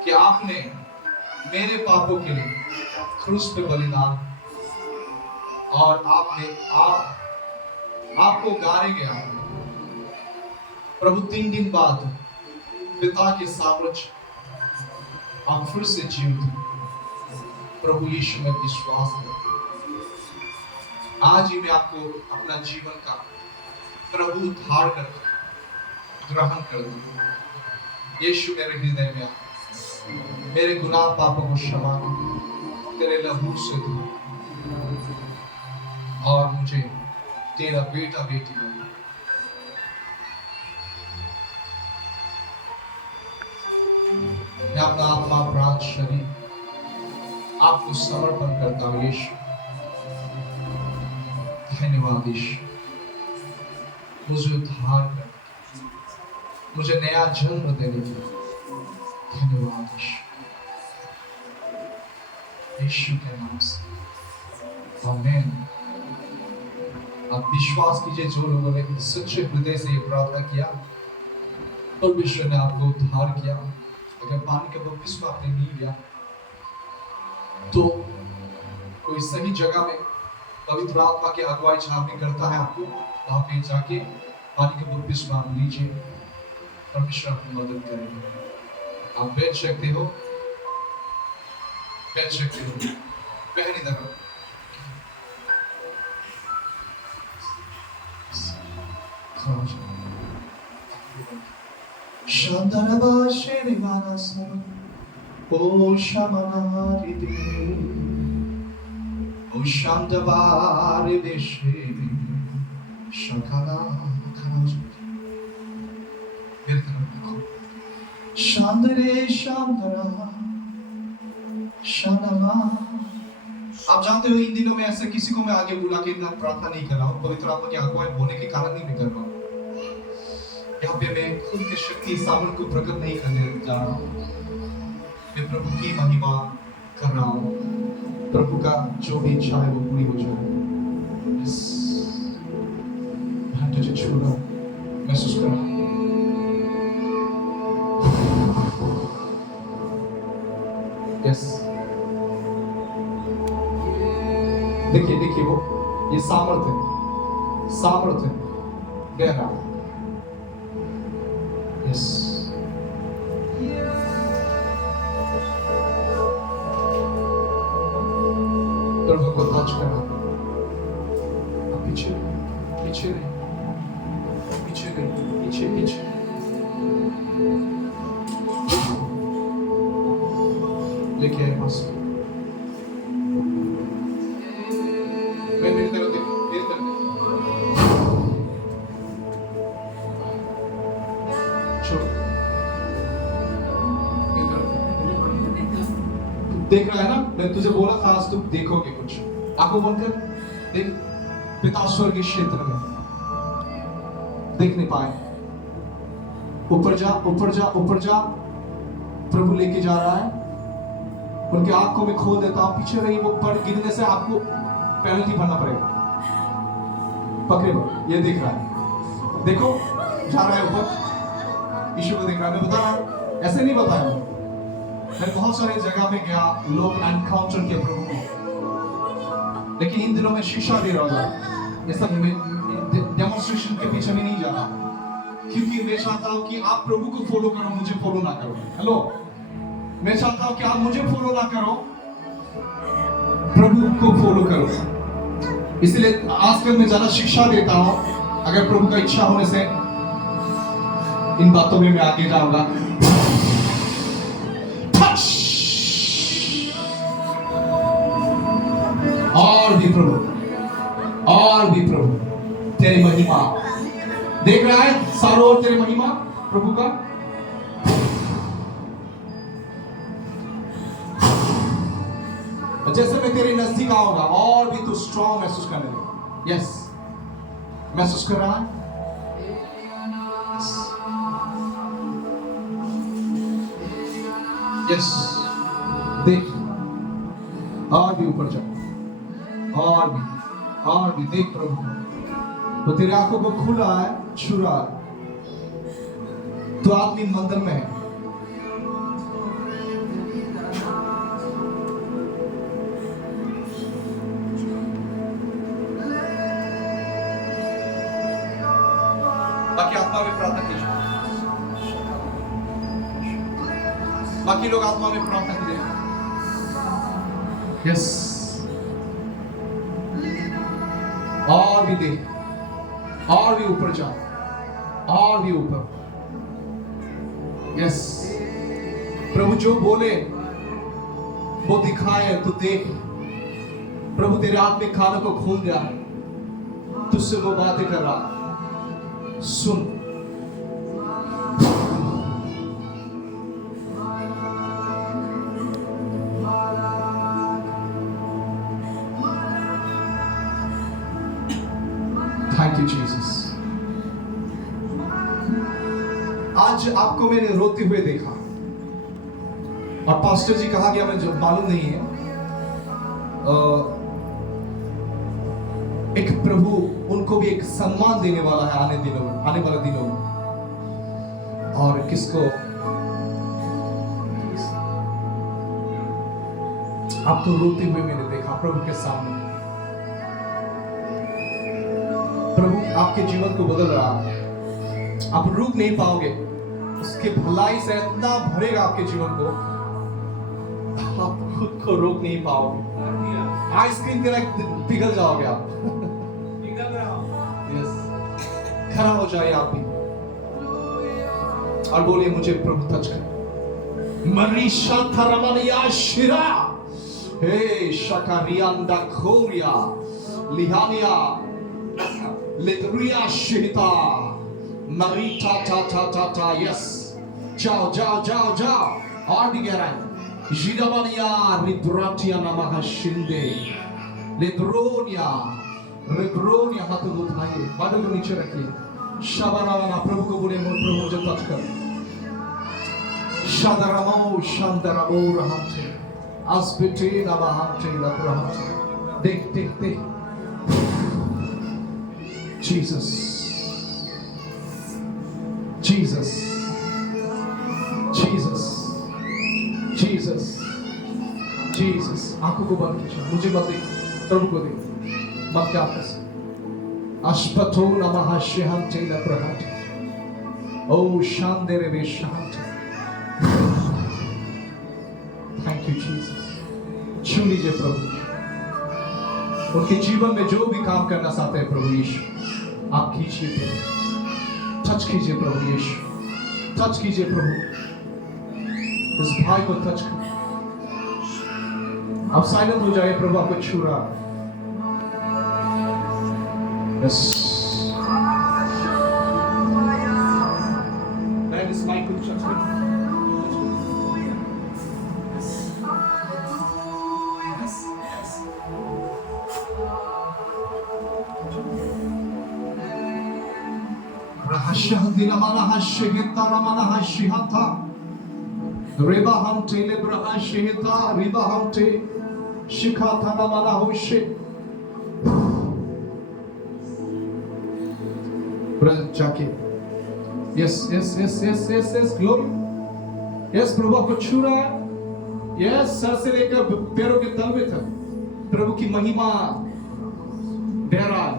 कि आपने मेरे पापों के लिए क्रूस पे बलिदान, और आपको गारे गया प्रभु 3 दिन बाद पिता के सामर्थ्य आप फिर से जीवित। प्रभु यीशु में विश्वास करता, आज ही मैं आपको अपना जीवन का प्रभु उद्धार करके ग्रहण कर दूं। यीशु मेरे हृदय में आ, मेरे गुनाह पापों को क्षमा कर, तेरे लहू से धो, और मुझे तेरा बेटा बेटी बना। मैं अपना आत्मा, प्राण, शरीर आपको समर्पण करता हूं। यीशु, धन्यवाद यीशु, मुझे उद्धार कर, मुझे नया जन्म देने के लिए धन्यवाद यीशु। यीशु के नाम से आमीन। आप विश्वास कीजिए, जो लोगों ने सच्चे हृदय से ये प्रार्थना किया, परमेश्वर ने आपको उद्धार किया। अगर पानी का बपतिस्मा आपने नहीं लिया, तो कोई सही जगह में पवित्र आत्मा की अगुवाई जहां पे करता है आपको, वहां पे जाके पानी का बपतिस्मा आप लीजिए, परमेश्वर आपकी मदद करेगा। आप बैठ सकते हो, पहली दफा Shantaraba Sherivana Sam O Shamanari De O Shantavari Deshe Shakala Kanaja Shandare Shandara शादामा। आप जानते हो इन दिनों में ऐसे किसी को मैं आगे बुला के इतना प्रार्थना नहीं कर रहा हूँ, पवित्र आत्मा की अगुवाई होने के कारण नहीं मैं कर रहा हूँ। यहाँ पे मैं खुद की शक्ति सामर्थ को प्रकट नहीं करने जा रहा हूँ, मैं प्रभु की महिमा कर रहा हूँ। प्रभु का जो भी इच्छा है वो पूरी हो जाए। Yes. मैं तुझे छू रहा हूँ, महसूस कर रहा हूँ। Yes. देखिए देखिए वो ये सामर्थ्य गहरा। यस प्रभु को टच करना। अब पीछे पीछे नहीं, पीछे नहीं, पीछे पीछे लेके आए पास। मेरी तरफ देखो, मेरी तरफ छोड़, मेरी तरफ देख रहा है ना? मैं तुझे बोला था आज तुम देखोगे कुछ। आंखों बंद कर, देख पिता स्वर्गीय क्षेत्र में देख नहीं पाए। ऊपर जा, ऊपर जा, ऊपर जा। प्रभु लेके जा रहा है। उनके आंखों में खोल देता हूं। पीछे रही, वो पड़ गिरने से आपको पेनल्टी भरना पड़ेगा। पकड़े लो, ये दिख रहा है, देखो जा रहा है ऊपर, यीशु को देख रहा है। मैं बता रहा हूं, ऐसे नहीं बताया मैं बहुत सारे जगह में गया, लोग एनकाउंटर किए प्रभु को, लेकिन इन दिनों में शिक्षा दे रहा हूं। ये सब डेमोन्स्ट्रेशन के पीछे भी नहीं जा रहा, क्योंकि मैं चाहता हूं कि आप प्रभु को फॉलो करो, मुझे फॉलो ना करो। हेलो, मैं चाहता हूं कि आप मुझे फॉलो ना करो, प्रभु को फॉलो करो। इसलिए आजकल मैं ज्यादा शिक्षा देता हूं। अगर प्रभु का इच्छा होने से इन बातों में मैं आगे जाऊंगा। और भी प्रभु, और भी प्रभु, तेरी महिमा देख रहा है सारों ओर, तेरी महिमा प्रभु का। जैसे मैं तेरे नजदीक आऊंगा और भी तू स्ट्रॉन्ग महसूस करने लगे। यस, महसूस कर रहा है? यस, देख और भी ऊपर जा, और भी देख प्रभु। तो तेरे आंखों को खुला है, छू रहा है। तो आदमी मंदिर में है। बाकी आत्मा में प्रार्थना कीजिए, बाकी लोग आत्मा में प्रार्थना कीजिए। यस, और भी देख, और भी ऊपर जा, और भी ऊपर। यस, प्रभु जो बोले वो दिखाए तो देख। प्रभु तेरे आत्मिक खानों को खोल दिया, तुझसे वो बातें कर रहा, सुन। Thank you Jesus. आज आपको मैंने रोते हुए देखा, और पास्टर जी कहा गया मुझे मालूम नहीं है। एक प्रभु उनको भी एक सम्मान देने वाला है आने वाले दिनों में। और किसको? आपको रोते हुए मैंने देखा प्रभु के सामने। प्रभु आपके जीवन को बदल रहा है, आप रुक नहीं पाओगे। उसके भलाई से इतना भरेगा आपके जीवन को, आप खुद को रोक नहीं पाओगे। आइसक्रीम के लायक पिघल जाओगे आप। यस, खड़ा हो जाइए आप भी और बोलिए, मुझे प्रभु टच कर। मरीशा थरमनिया शिरा, हे शकारियांदा खोरिया लिहानिया लेतरिया शिता मरीटा टा टा टा टा। यस, जाओ जाओ जाओ जाओ, और भी गहराई, Jidamania Ribratia Namaha Shinde Lebronia हाथों को उठाइए, बादल को नीचे रखिए, शाबारावाना प्रभु को बोले मोर प्रभु मुझे टच कर, शांदरामो रहमते, आस्पिटे नमाहते लप्रहते, देख, Jesus, आंखों को बंद कीजिए, मुझे मत देख, प्रभु को देख, मत क्या कर सकते, अश्पतो नमः शिहंते लप्रहते, ओ शांदेरे वे शांते, Thank you Jesus, छू लीजिए प्रभु, उनके जीवन में जो भी काम करना चाहते हैं प्रभु यीशु, आप कीजिए प्रभु, टच कीजिए प्रभु यीशु, टच कीजिए प्रभु, इस भाई को टच करो, आप साइलेंट हो जाइए, प्रभु आपको छू रहा है, यस, मैं इस माइक को टच करूं, Shahadina mana hashihita ramana hashihata Reba hamte lebra hashihita Reba hamte Shikata ramana hoshi Brother Jackie Yes, glory Yes, प्रभु आपको छू रहा है Yes, सर से लेकर पैरों के तलवे तक प्रभु की महिमा बह रहा है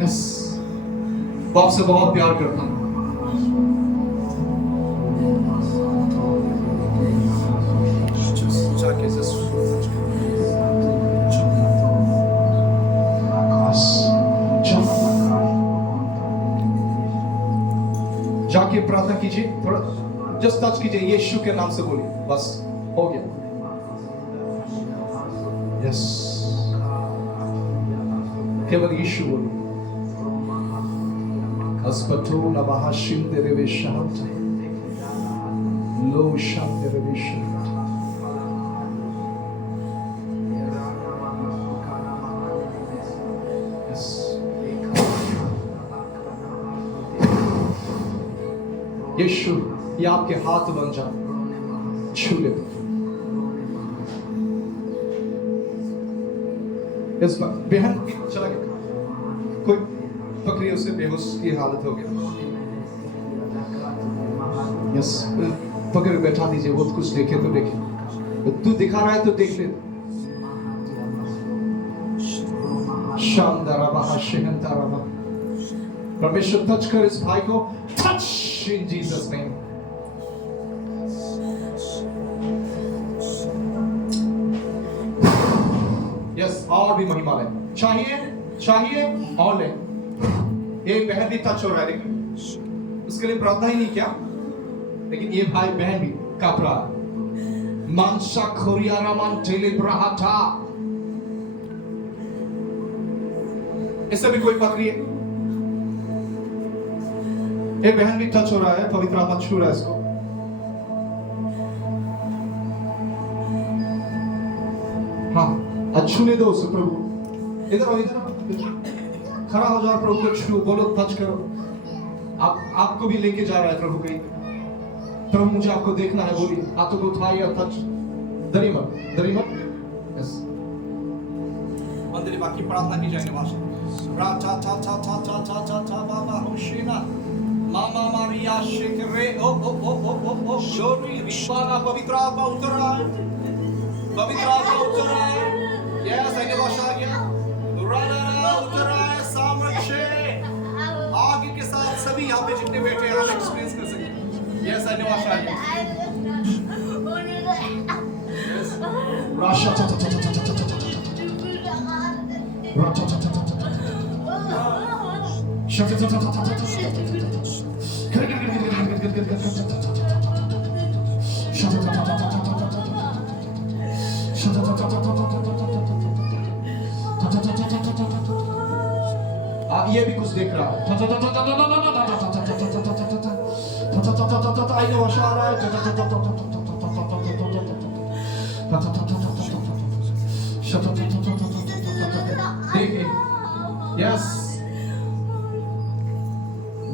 Yes बाप से बहुत प्यार करता हूं जाके प्रार्थना कीजिए थोड़ा जस्ट टच कीजिए यीशु के नाम से बोलिए बस हो गया यस केवल यीशु बोलिए Aspato nabahashim dereve shante lo shante dereve shante yes यीशु ये आपके हाथ बन जाए छू ले इस बार बहन चला गया कोई पकड़ी उसे बेहोश की हालत हो गया यस पकड़ बैठा दीजिए वो कुछ देखे तो देखे तू दिखा रहा है तो देख ले शानदार शहंतारा परमेश्वर टच कर इस भाई को touch in Jesus name yes और भी महिमा ले चाहिए और ले एक बहन भी टच हो रहा है लेकिन उसके लिए प्रार्थना ही नहीं किया लेकिन ये भाई बहन भी कांप रहा है मानसा खोरियारा मान टेले ब्राहता इससे भी कोई पकड़िए एक बहन भी टच हो रहा है पवित्र आत्मा छू रहा है इसको हाँ छूने दो उसे प्रभु इधर आओ खड़ा हो जाओ प्रभु को छू बोलो टच करो आपको भी लेके जा रहा है प्रभु कहीं प्रभु मुझे आपको देखना है बोलिए हाथों को उठाइए और टच डरी मत यस मंदिर बाकी प्रार्थना की जाएगी वहां से चा बाबा होशिना मामा मारिया शिकरे ओ शोरी विश्वाना पवित्र आत्मा उतर रहा है यस आने भाषा आ गया उतर रहा है सामर्थ्य आगे के साथ सभी यहाँ पे जितने बैठे हैं आप एक्सपीरियंस कर सकते हैं यस आने भाषा आ गया ये भी कुछ देख रहा है आई नो भाषा आ रहा है देख, यस,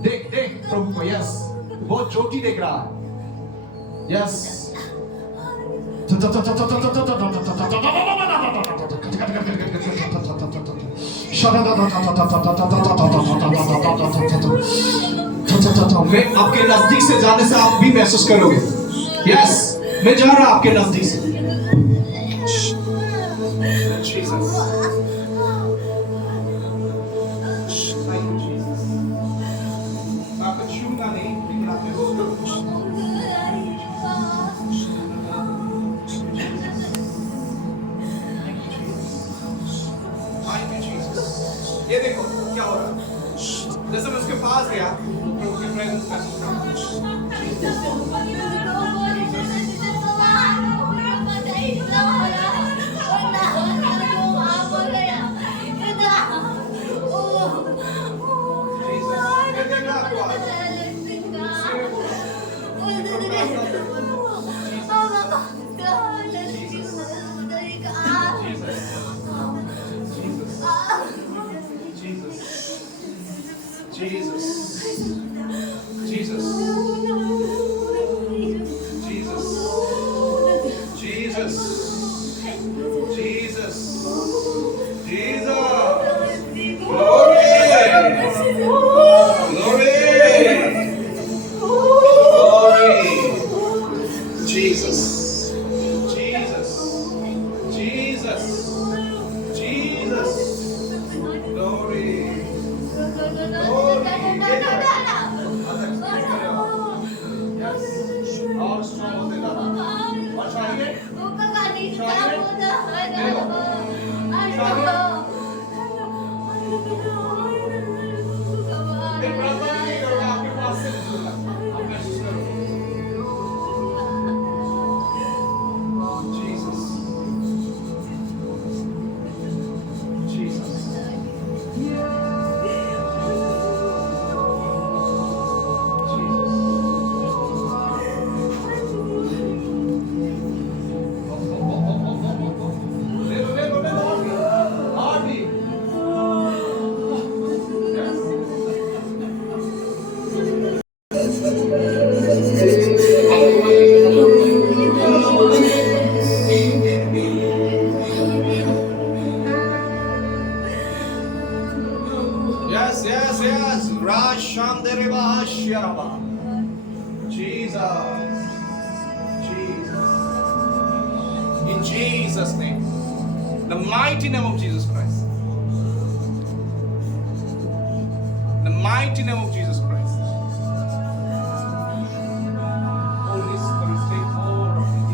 देख देख प्रभु को, यस, वो ज्योति देख रहा है, यस। मैं आपके नजदीक से जाने से आप भी महसूस करोगे, यस, मैं जा रहा आपके नजदीक से। Jesus. Thank you, Jesus. आपको छूना नहीं, लेकिन आप महसूस करो। ये देखो क्या हो रहा है। जैसे मैं उसके पास गया तो उसके प्रेजेंस महसूस Jesus. Jesus. Jesus. Jesus. Jesus. Jesus. Glory. Glory. Glory. Jesus. Jesus. Jesus. Jesus. Glory. और स्ट्रॉन्ग होते जाना। और चाहिए? एक प्रार्थना नहीं करोगे, आपके पास से निकलना। आप महसूस करो। Jesus. Jesus. Yes, yes, yes. Rashanderevahashyaraba. Jesus. Jesus. In Jesus' name. The mighty name of Jesus Christ. The mighty name of Jesus Christ. Holy Spirit, take hold of me.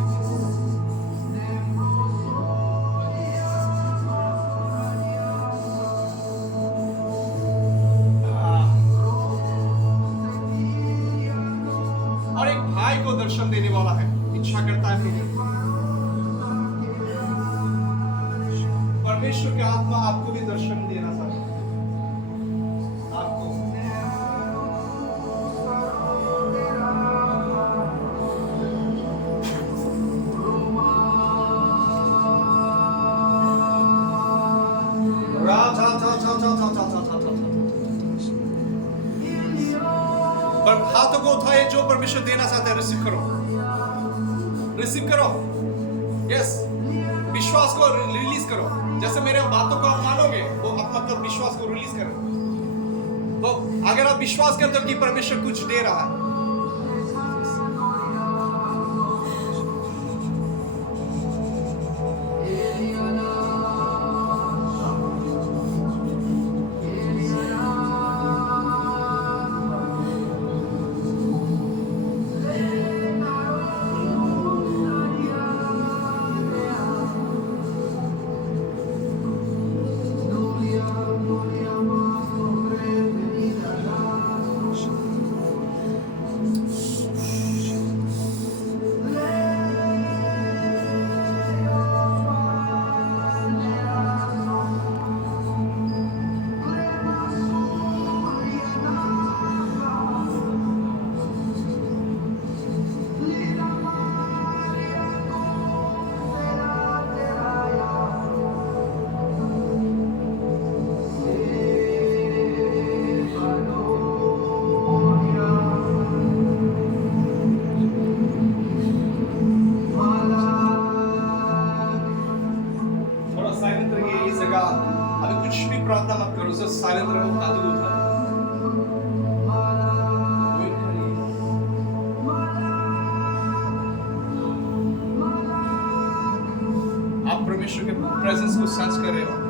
और एक भाई को दर्शन देने वाला है, इच्छा करता है प्रभु। परमेश्वर की आत्मा आपको भी दर्शन देना चाहता है। आपको पर हाथों को उठाए, जो परमेश्वर देना चाहता है रिसीव करो, रिसीव करो। यस, विश्वास को रिलीज करो। जैसे मेरे बातों को आप मानोगे, वो मतलब विश्वास को रिलीज करो। तो अगर आप विश्वास करते हो कि परमेश्वर कुछ दे रहा है, अगर उसे साइलेंट रहो हाथ को उठा आप परमेश्वर के प्रेजेंस को सेंस कर रहे हो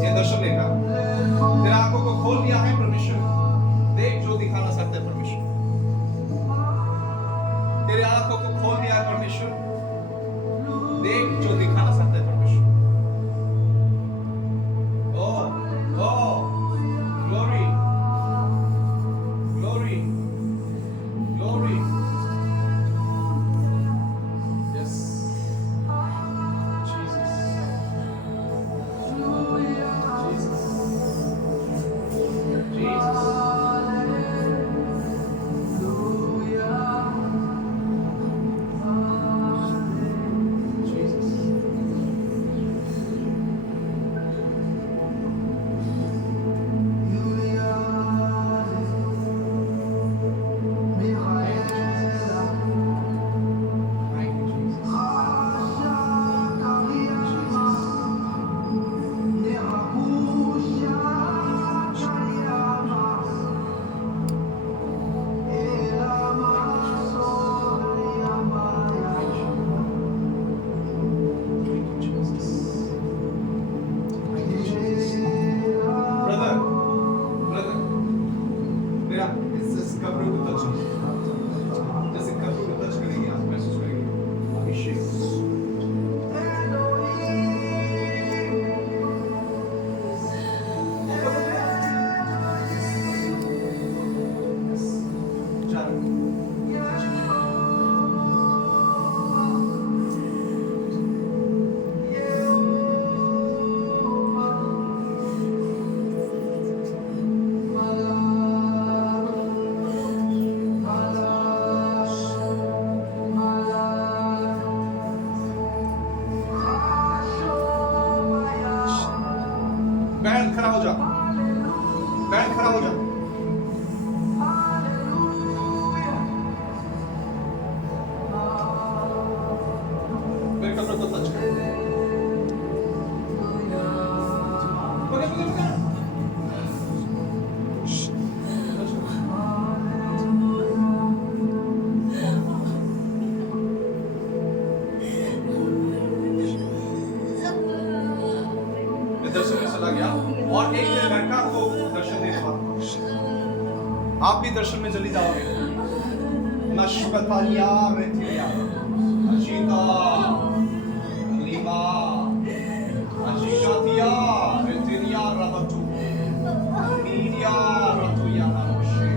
ये दर्शन देखा तेरा आंखों को खोल दिया है परमेश्वर देख जो दिखाना चाहता है परमेश्वर तेरे आंखों को खोल दिया है परमेश्वर देख जो दिखाना चाहता है परमेश्वर glory glory glory yes band खड़ा हो जा बैंड खड़ा हो जा मेरे कपड़े को टच कर पकड़ दर्शन में चला गया और एक दिन लड़का को दर्शन देने वाला आप भी दर्शन में चली जाओगे नश्वतालिया रेतिया अजीता लीमा अजीजातिया रेतिया रबतु मीडिया रतुया नमशे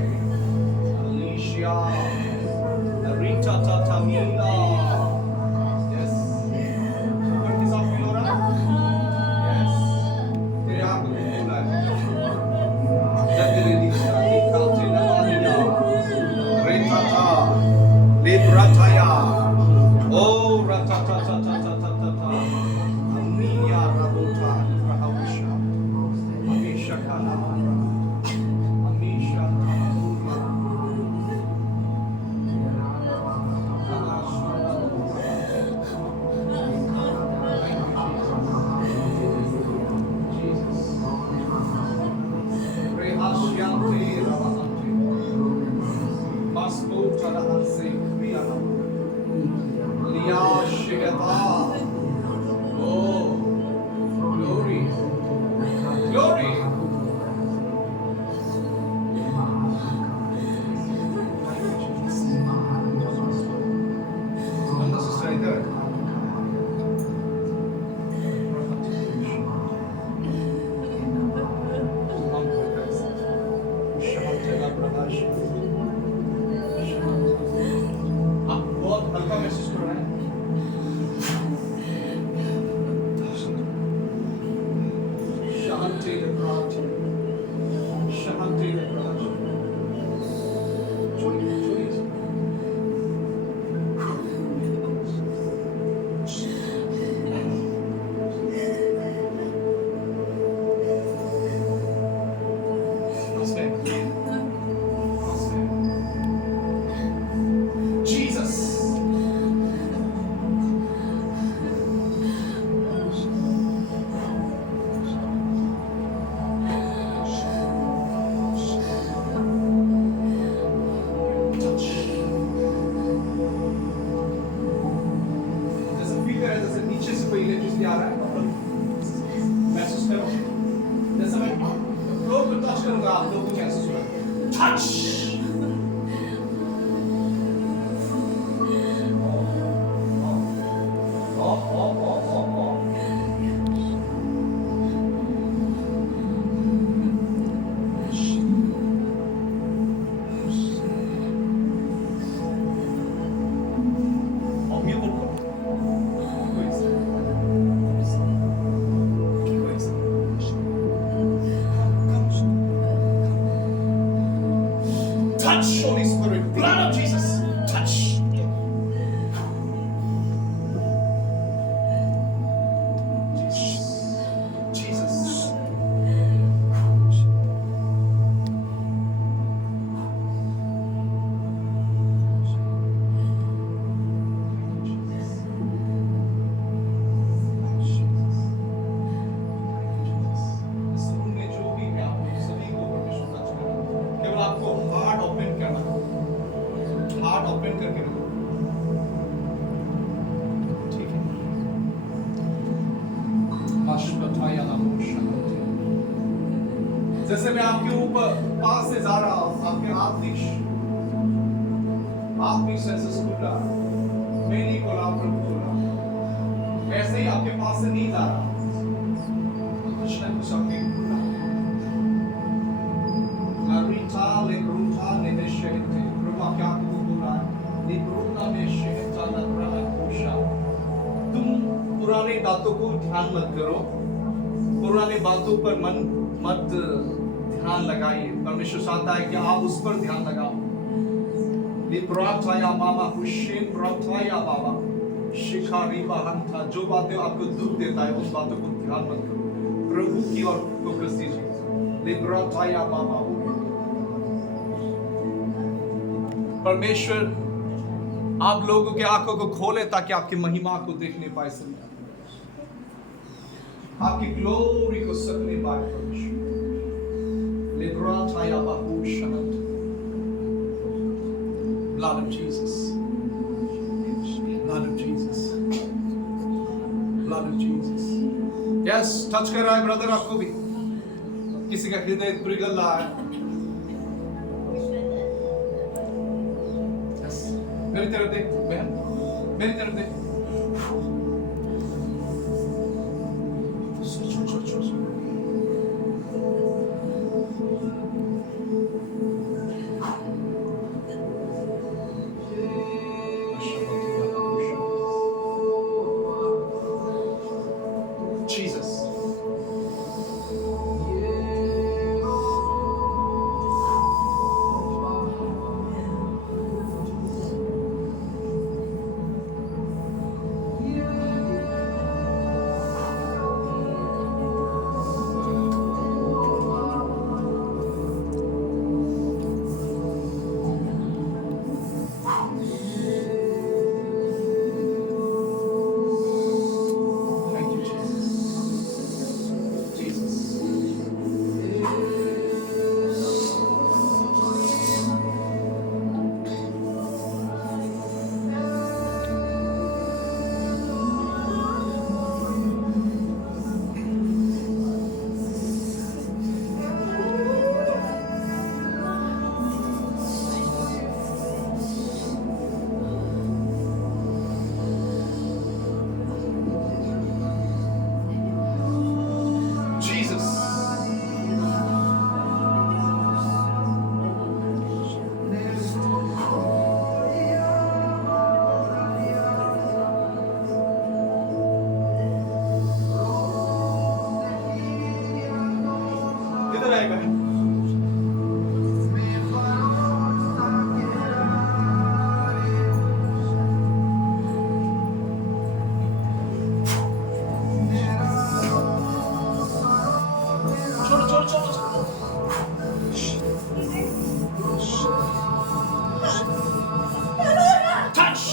अलीशिया रीटा तातामीला यस ऊपर किस आप फील हो रहा है Rataya, oh Ratata. आप लोगों को कैसे सुना? Touch. Touch, Holy Spirit, blood of Jesus, touch. Jesus. जो भी है आप सभी को परमेश्वर टच करें। केवल आपको हार्ट ओपन करना, हार्ट ओपन करके रखो। ठीक है। जैसे मैं आपके ऊपर पास से जा रहा हूं, आपके आत्मिक सेंसेस खुल रहा, मैं नहीं बोला, प्रभु बोला, ऐसे ही आपके पास से नहीं जा रहा, कुछ ना कुछ आपके Narita legruta nedeshete. प्रभु आप क्या बोल रहा है? legruta nedeshete लग्रा कोशा। तुम पुराने बातों को ध्यान मत करो, पुराने बातों पर मन मत ध्यान लगाइए। परमेश्वर चाहता है कि आप उस पर ध्यान लगाओ। लिब्राताया मामा हुशेन ब्राताया बाबा शिखारी बाहंता। जो बातें आपको दुख देता है उस बातों को ध्यान मत करो, प्रभु की ओर फोकस दीजिए। लिब्राताया बाबा। परमेश्वर आप लोगों के आंखों को खोले ताकि आपकी महिमा को देखने पाए, समझा आपकी ग्लोरी को सकने पाए। परमेश्वर लिब्राताया बाहु शनत। Blood of Jesus, blood of Jesus, blood of Jesus. Yes, touch कर रहा है ब्रदर आपको भी, किसी का हृदय पिघल रहा है। Yes, मेरी तरफ देख बहन, मेरी तरफ देख। Jesus. किधर आएगा? छोड़ो छोड़ो छोड़ो छोड़ो। Touch.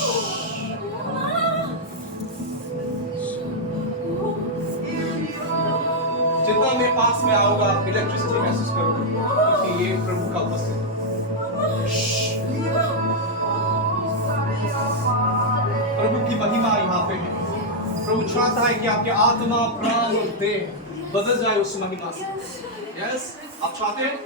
जितना मेरे पास में आओगा इलेक्ट्रिसिटी महसूस करोगे, क्योंकि ये प्रभु का उपस्थिति। प्रभु की महिमा यहाँ पे है। प्रभु चाहता है कि आपके आत्मा, प्राण और देह बदल जाए उस महिमा से। यस, आप चाहते हैं?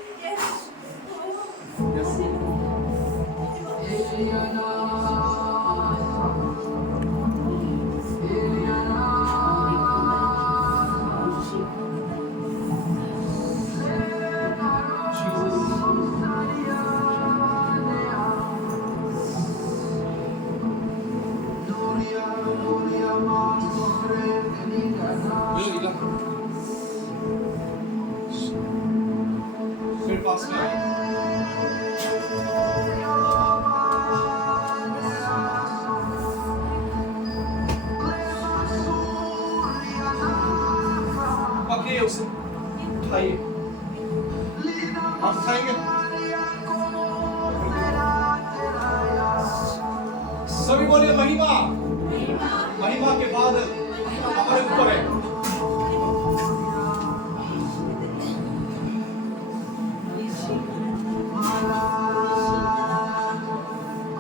पकड़िए उसे, उठाइए। आप उठाएंगे? सभी बोलिए महिमा। महिमा के बाद हमारे ऊपर है।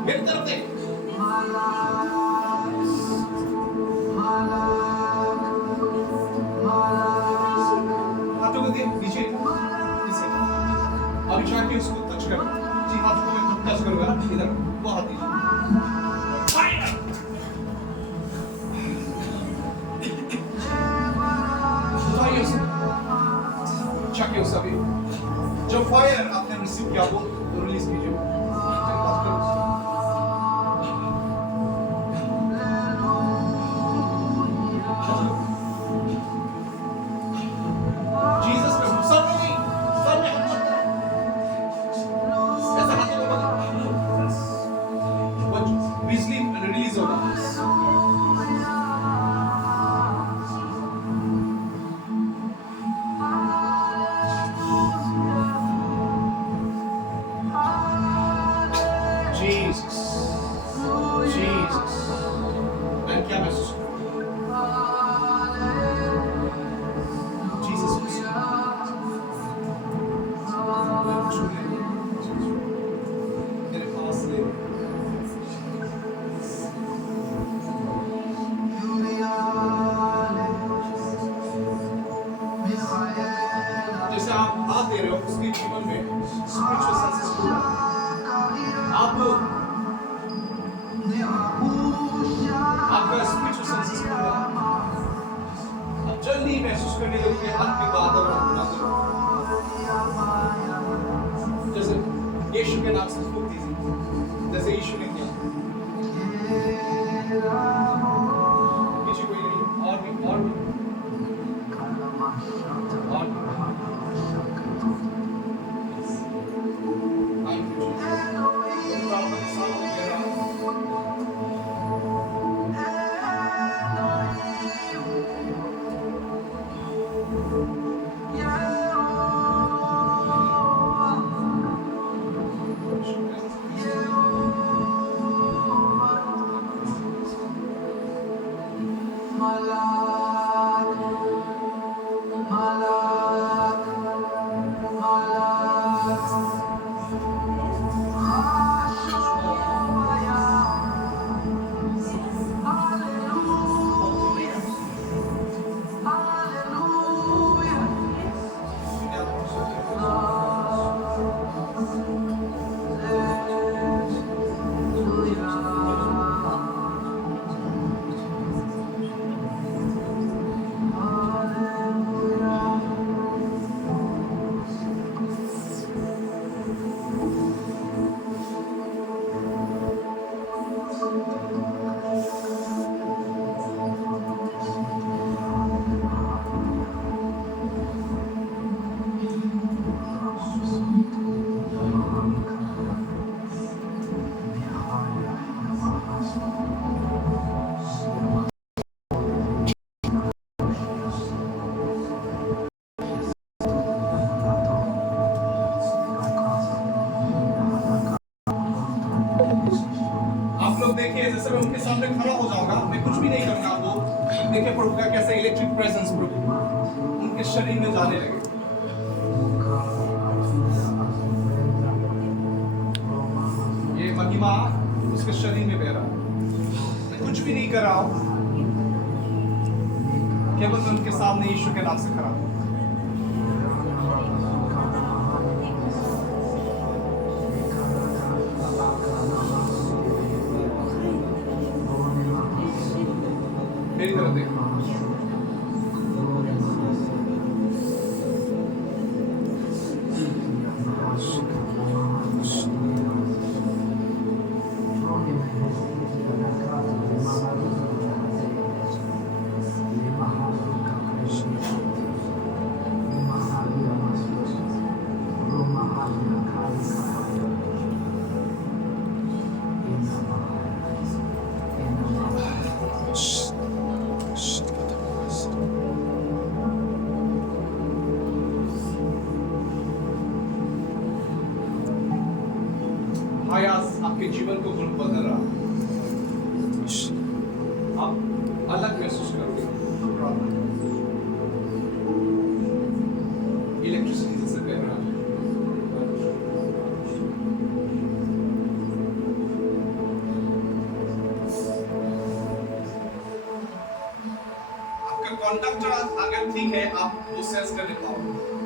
मेरी तरफ देख। हाथों को दे नीचे नीचे। अभी जाके उसको टच करो। जी हाथों को मैं टच करूंगा इधर वो हाथ दीजिए। उठाइए उसे। जाके उसे अभी जो फायर आपने रिसीव किया वो रिलीज कीजिए। टच करो। Jesus Christ, सर में नहीं, सर में हाथ मत करो। ऐसा हाथ को मत। वो बिजली रिलीज होगा। Jesus, Jesus, मैं क्या महसूस करूं? Jesus Christ, मेरे पास ले। जैसे आप हाथ दे रहे हो उसके जीवन में spiritual senses खुला। आपका spiritual senses खुला। आप जल्दी महसूस करने लगोगे हाथ की बात और अपना करो। जैसे यीशु के नाम से फूंक दीजिए, जैसे यीशु ने किया। पीछे कोई नहीं, और भी। देखिए जैसे मैं उनके सामने खड़ा हो जाऊंगा, मैं कुछ भी नहीं करूंगा। वो देखिए प्रभु का कैसे इलेक्ट्रिक प्रेजेंस प्रभु उनके शरीर में जाने लगे। ये महिमा उसके शरीर में बह रहा है। मैं कुछ भी नहीं कर रहा हूं, केवल मैं उनके सामने यीशु के नाम से खड़ा हूं। मेरी तरफ देखो। आयास आपके जीवन को बदल रहा है, आप अलग महसूस करोगे। इलेक्ट्रिसिटी जैसे बह रहा है। आपका कंडक्टर अगर ठीक है, आप वो सेंस करने पाओगे।